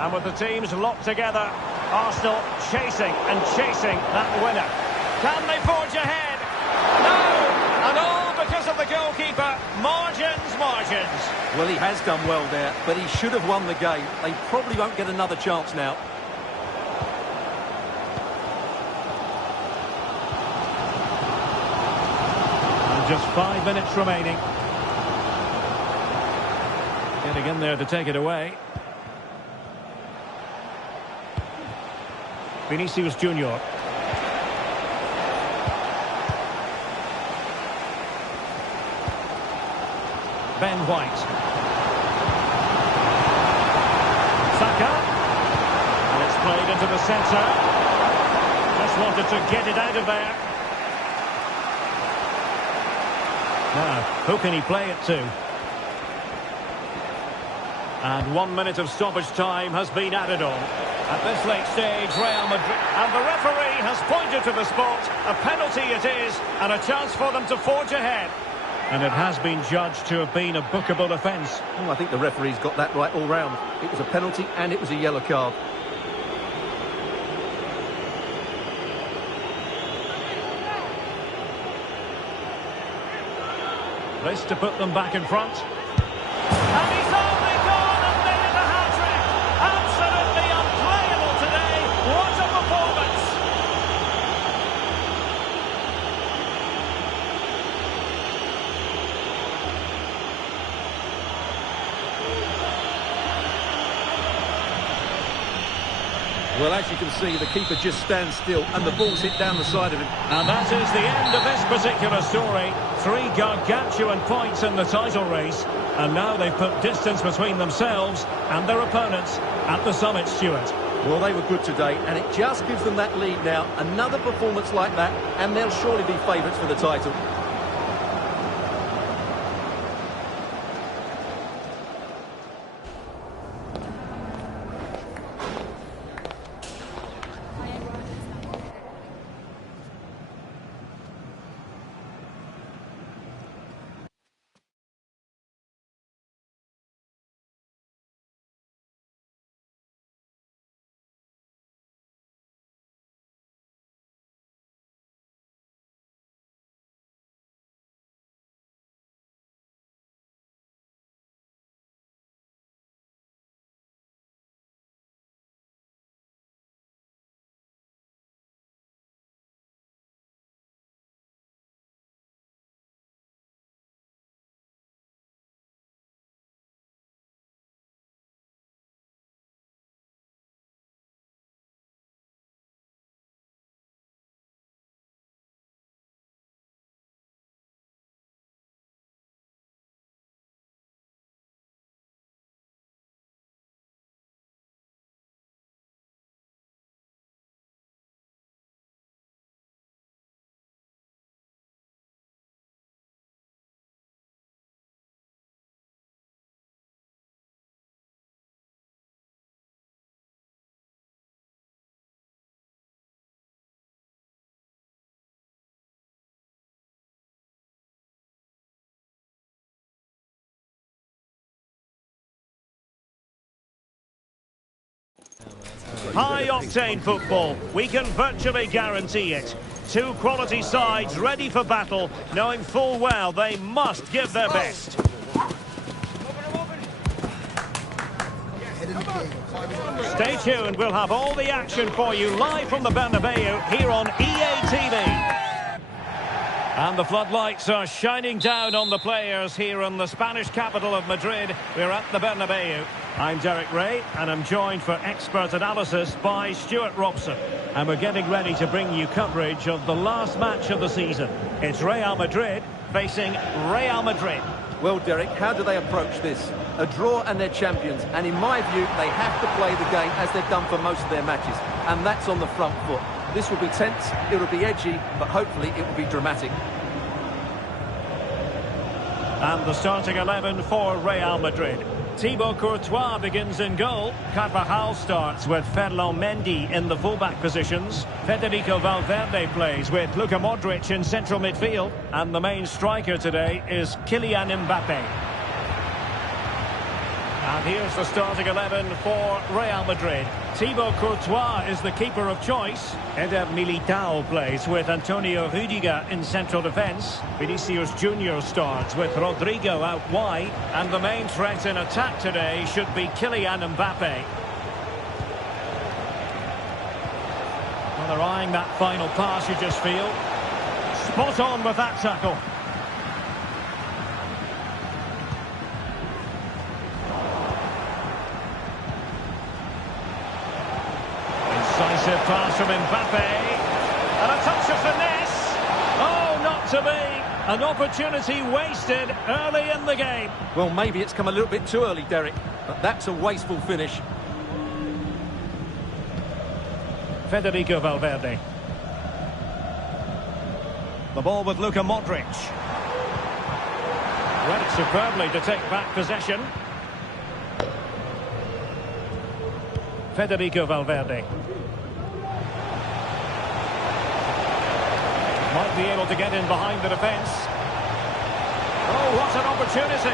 And with the teams locked together, Arsenal chasing and chasing that winner. Can they forge ahead? No! And all because of the goalkeeper. Margins, margins. Well, he has done well there, but he should have won the game. They probably won't get another chance now. And just 5 minutes remaining. Getting in there to take it away. Vinicius Junior. Ben White. Saka. And it's played into the centre. Just wanted to get it out of there. Now, who can he play it to? And 1 minute of stoppage time has been added on. At this late stage, Real Madrid... And the referee has pointed to the spot. A penalty it is, and a chance for them to forge ahead. And it has been judged to have been a bookable offence. Oh, I think the referee's got that right all round. It was a penalty and it was a yellow card. This to put them back in front. And he's only gone and made it a hat-trick. Absolutely unplayable today. What a performance. Well, as you can see, the keeper just stands still and the ball's hit down the side of him. And that is the end of this particular story. 3 gargantuan points in the title race. And now they've put distance between themselves and their opponents at the summit, Stuart. Well, they were good today, and it just gives them that lead now. Another performance like that, and they'll surely be favourites for the title. High-octane football. We can virtually guarantee it. 2 quality sides ready for battle, knowing full well they must give their best. Stay tuned. We'll have all the action for you live from the Bernabeu here on EA TV. And the floodlights are shining down on the players here in the Spanish capital of Madrid. We're at the Bernabeu. I'm Derek Ray, and I'm joined for expert analysis by Stuart Robson. And we're getting ready to bring you coverage of the last match of the season. It's Real Madrid facing Real Madrid. Well, Derek, how do they approach this? A draw and they're champions, and in my view, they have to play the game as they've done for most of their matches, and that's on the front foot. This will be tense, it will be edgy, but hopefully it will be dramatic. And the starting 11 for Real Madrid. Thibaut Courtois begins in goal. Carvajal starts with Ferland Mendy in the fullback positions. Federico Valverde plays with Luka Modric in central midfield. And the main striker today is Kylian Mbappe. And here's the starting 11 for Real Madrid. Thibaut Courtois is the keeper of choice. Eder Militao plays with Antonio Rüdiger in central defence. Vinicius Junior starts with Rodrigo out wide. And the main threat in attack today should be Kylian Mbappe. Well, they're eyeing that final pass, you just feel. Spot on with that tackle. Decisive pass from Mbappe. And a touch of finesse. Oh, not to be. An opportunity wasted early in the game. Well, maybe it's come a little bit too early, Derek, but that's a wasteful finish. Federico Valverde. The ball with Luka Modric. Read it superbly to take back possession. Federico Valverde. Might be able to get in behind the defence. Oh, what an opportunity.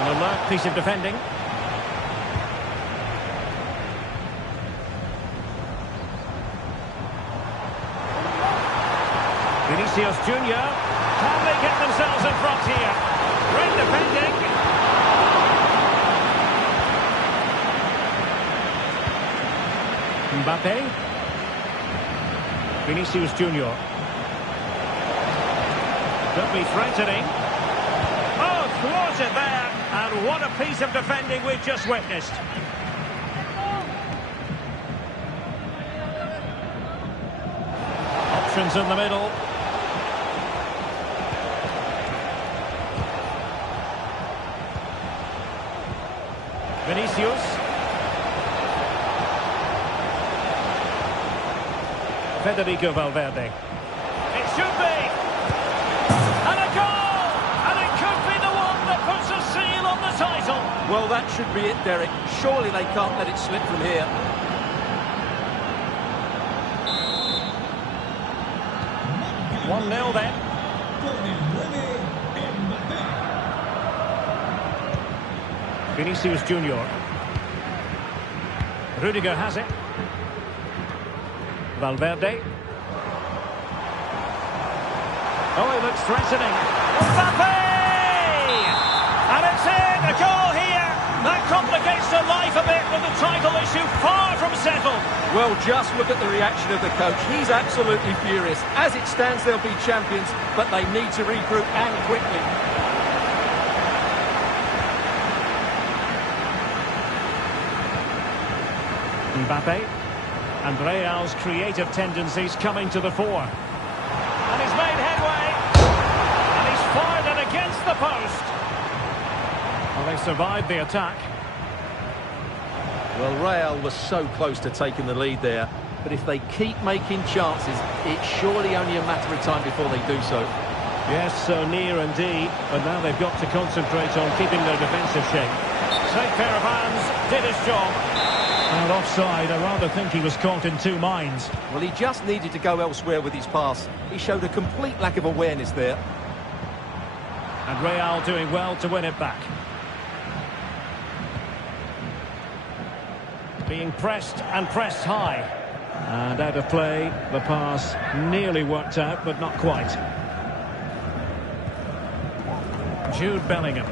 An alert piece of defending. Vinicius Junior. Can they get themselves in front here? Great defending. Mbappe. Vinicius Junior. Don't be threatening. Oh, thwarted there. And what a piece of defending we've just witnessed. Options in the middle. Vinicius. Federico Valverde. It should be! And a goal! And it could be the one that puts a seal on the title! Well, that should be it, Derek. Surely they can't let it slip from here. Marca 1-0 then. con el 9, Mbappe. Vinicius Junior. Rüdiger has it. Valverde. Oh, he looks threatening. Mbappe! And it's in! A goal here! That complicates the life a bit, but the title issue far from settled. Well, just look at the reaction of the coach. He's absolutely furious. As it stands, they'll be champions, but they need to regroup and quickly. Mbappe. And Real's creative tendencies coming to the fore. And he's made headway. And he's fired it against the post. Well, they survived the attack. Well, Real was so close to taking the lead there, but if they keep making chances, it's surely only a matter of time before they do so. Yes, so near indeed, but now they've got to concentrate on keeping their defensive shape. Safe pair of hands, did his job. And offside, I rather think he was caught in two minds. Well, he just needed to go elsewhere with his pass. He showed a complete lack of awareness there. And Real doing well to win it back. Being pressed and pressed high. And out of play, the pass nearly worked out, but not quite. Jude Bellingham.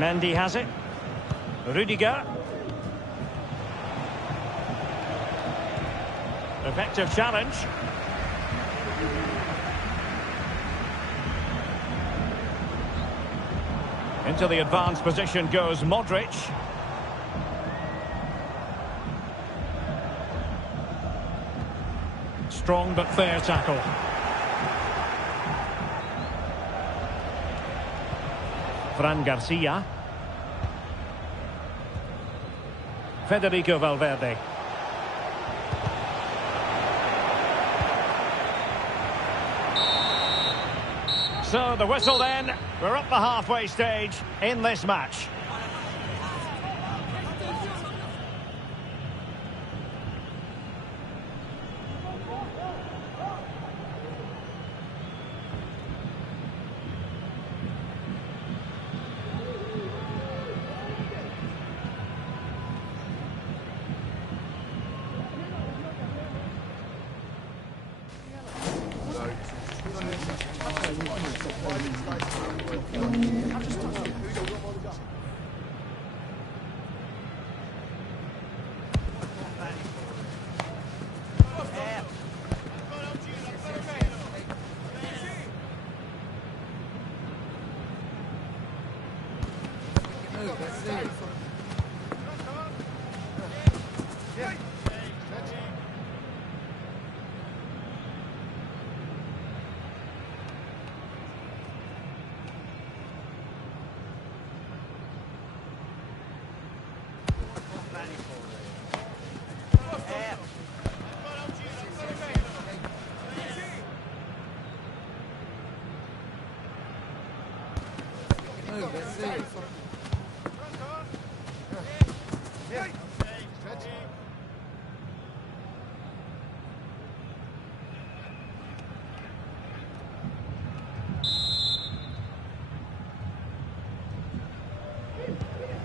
Mendy has it. Rüdiger. Effective challenge. Into the advanced position goes Modric. Strong but fair tackle. Fran Garcia. Federico Valverde. So the whistle then. We're up the halfway stage in this match.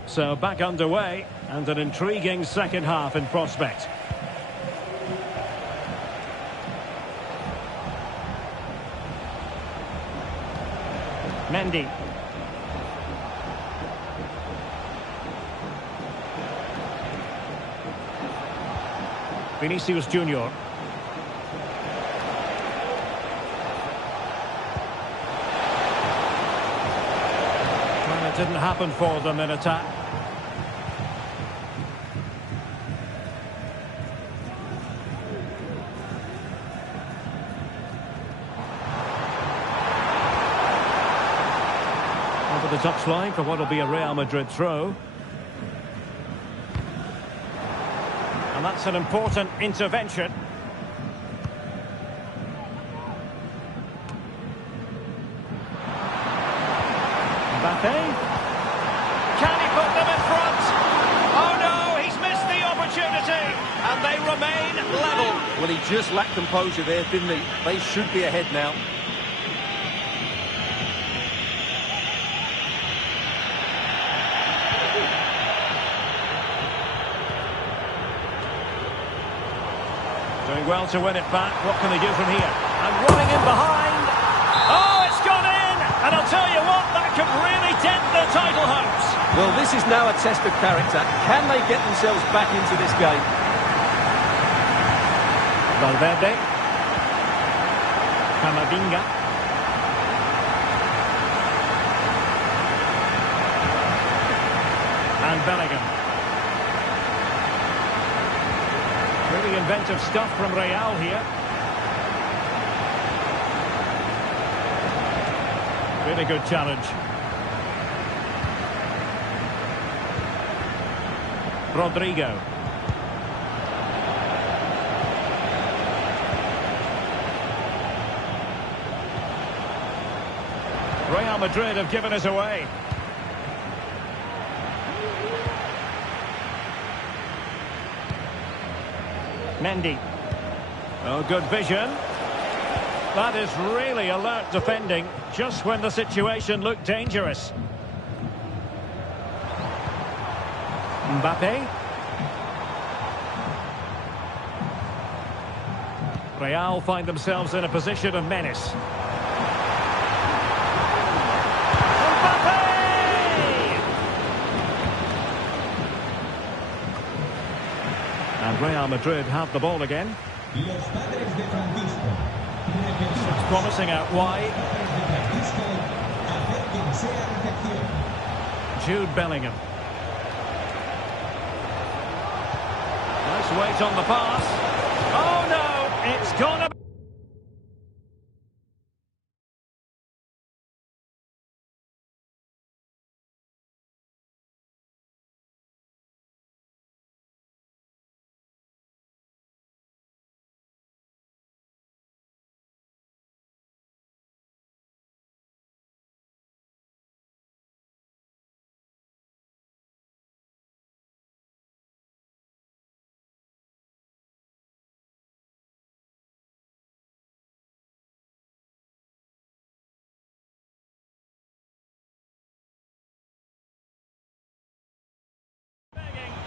So back underway, and an intriguing second half in prospect. Mendy. Vinicius Junior. Well, it didn't happen for them in attack. Over the touchline for what will be a Real Madrid throw. And that's an important intervention. Mbappe. Can he put them in front? Oh no, he's missed the opportunity. And they remain level. Well, he just lacked composure there, didn't he? They should be ahead now. Doing well to win it back. What can they do from here? And running in behind. Oh, it's gone in! And I'll tell you what, that could really dent their title hopes. Well, this is now a test of character. Can they get themselves back into this game? Valverde. Camavinga. And Bellingham. Really inventive stuff from Real here. Really good challenge. Rodrigo. Real Madrid have given us away. Mendy. Oh, good vision. That is really alert defending, just when the situation looked dangerous. Mbappe. Real find themselves in a position of menace. Mbappe! And Real Madrid have the ball again. Los padres de Francisco. It's promising out wide. Jude Bellingham. Nice weight on the pass. Oh no, it's gone.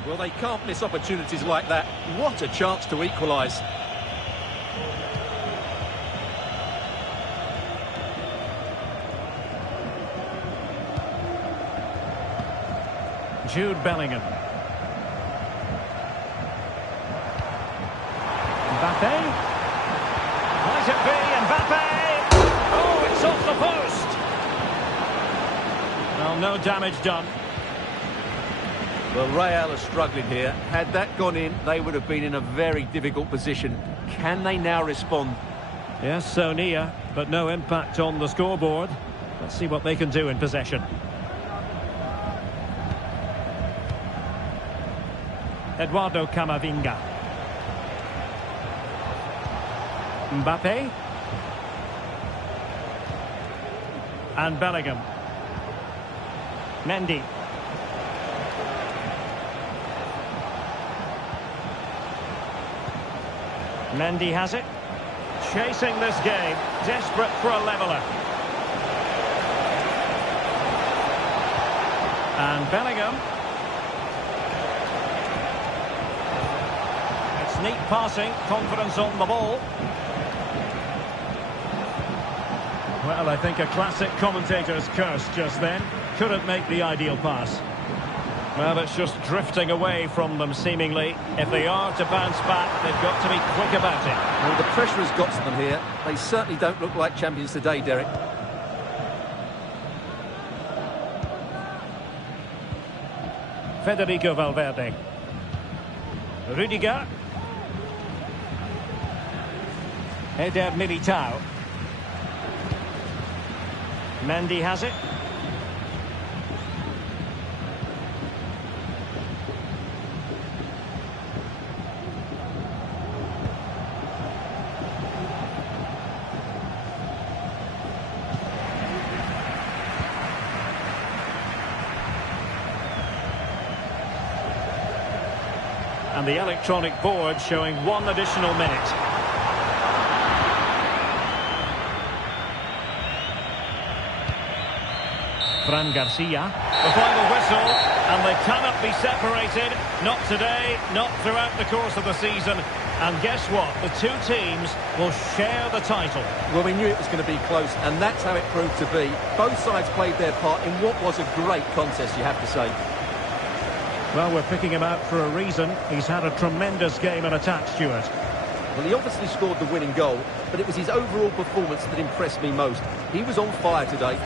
Well, they can't miss opportunities like that. What a chance to equalise. Jude Bellingham. Mbappe. Might it be Mbappe? Oh, it's off the post. Well, no damage done. Well, Real are struggling here. Had that gone in, they would have been in a very difficult position. Can they now respond? Yes, so near, but no impact on the scoreboard. Let's see what they can do in possession. Eduardo Camavinga. Mbappe. And Bellingham. Mendy. Mendy has it. Chasing this game. Desperate for a leveller. And Bellingham. It's neat passing. Confidence on the ball. Well, I think a classic commentator's curse just then. Couldn't make the ideal pass. Well, it's just drifting away from them, seemingly. If they are to bounce back, they've got to be quick about it. Well, the pressure has got to them here. They certainly don't look like champions today, Derek. Federico Valverde. Rudiger. Eder Militao. Mendy has it. And the electronic board showing 1 additional minute. Fran Garcia. The final whistle, and they cannot be separated. Not today, not throughout the course of the season. And guess what? The two teams will share the title. Well, we knew it was going to be close, and that's how it proved to be. Both sides played their part in what was a great contest, you have to say. Well, we're picking him out for a reason. He's had a tremendous game in attack, Stuart. Well, he obviously scored the winning goal, but it was his overall performance that impressed me most. He was on fire today.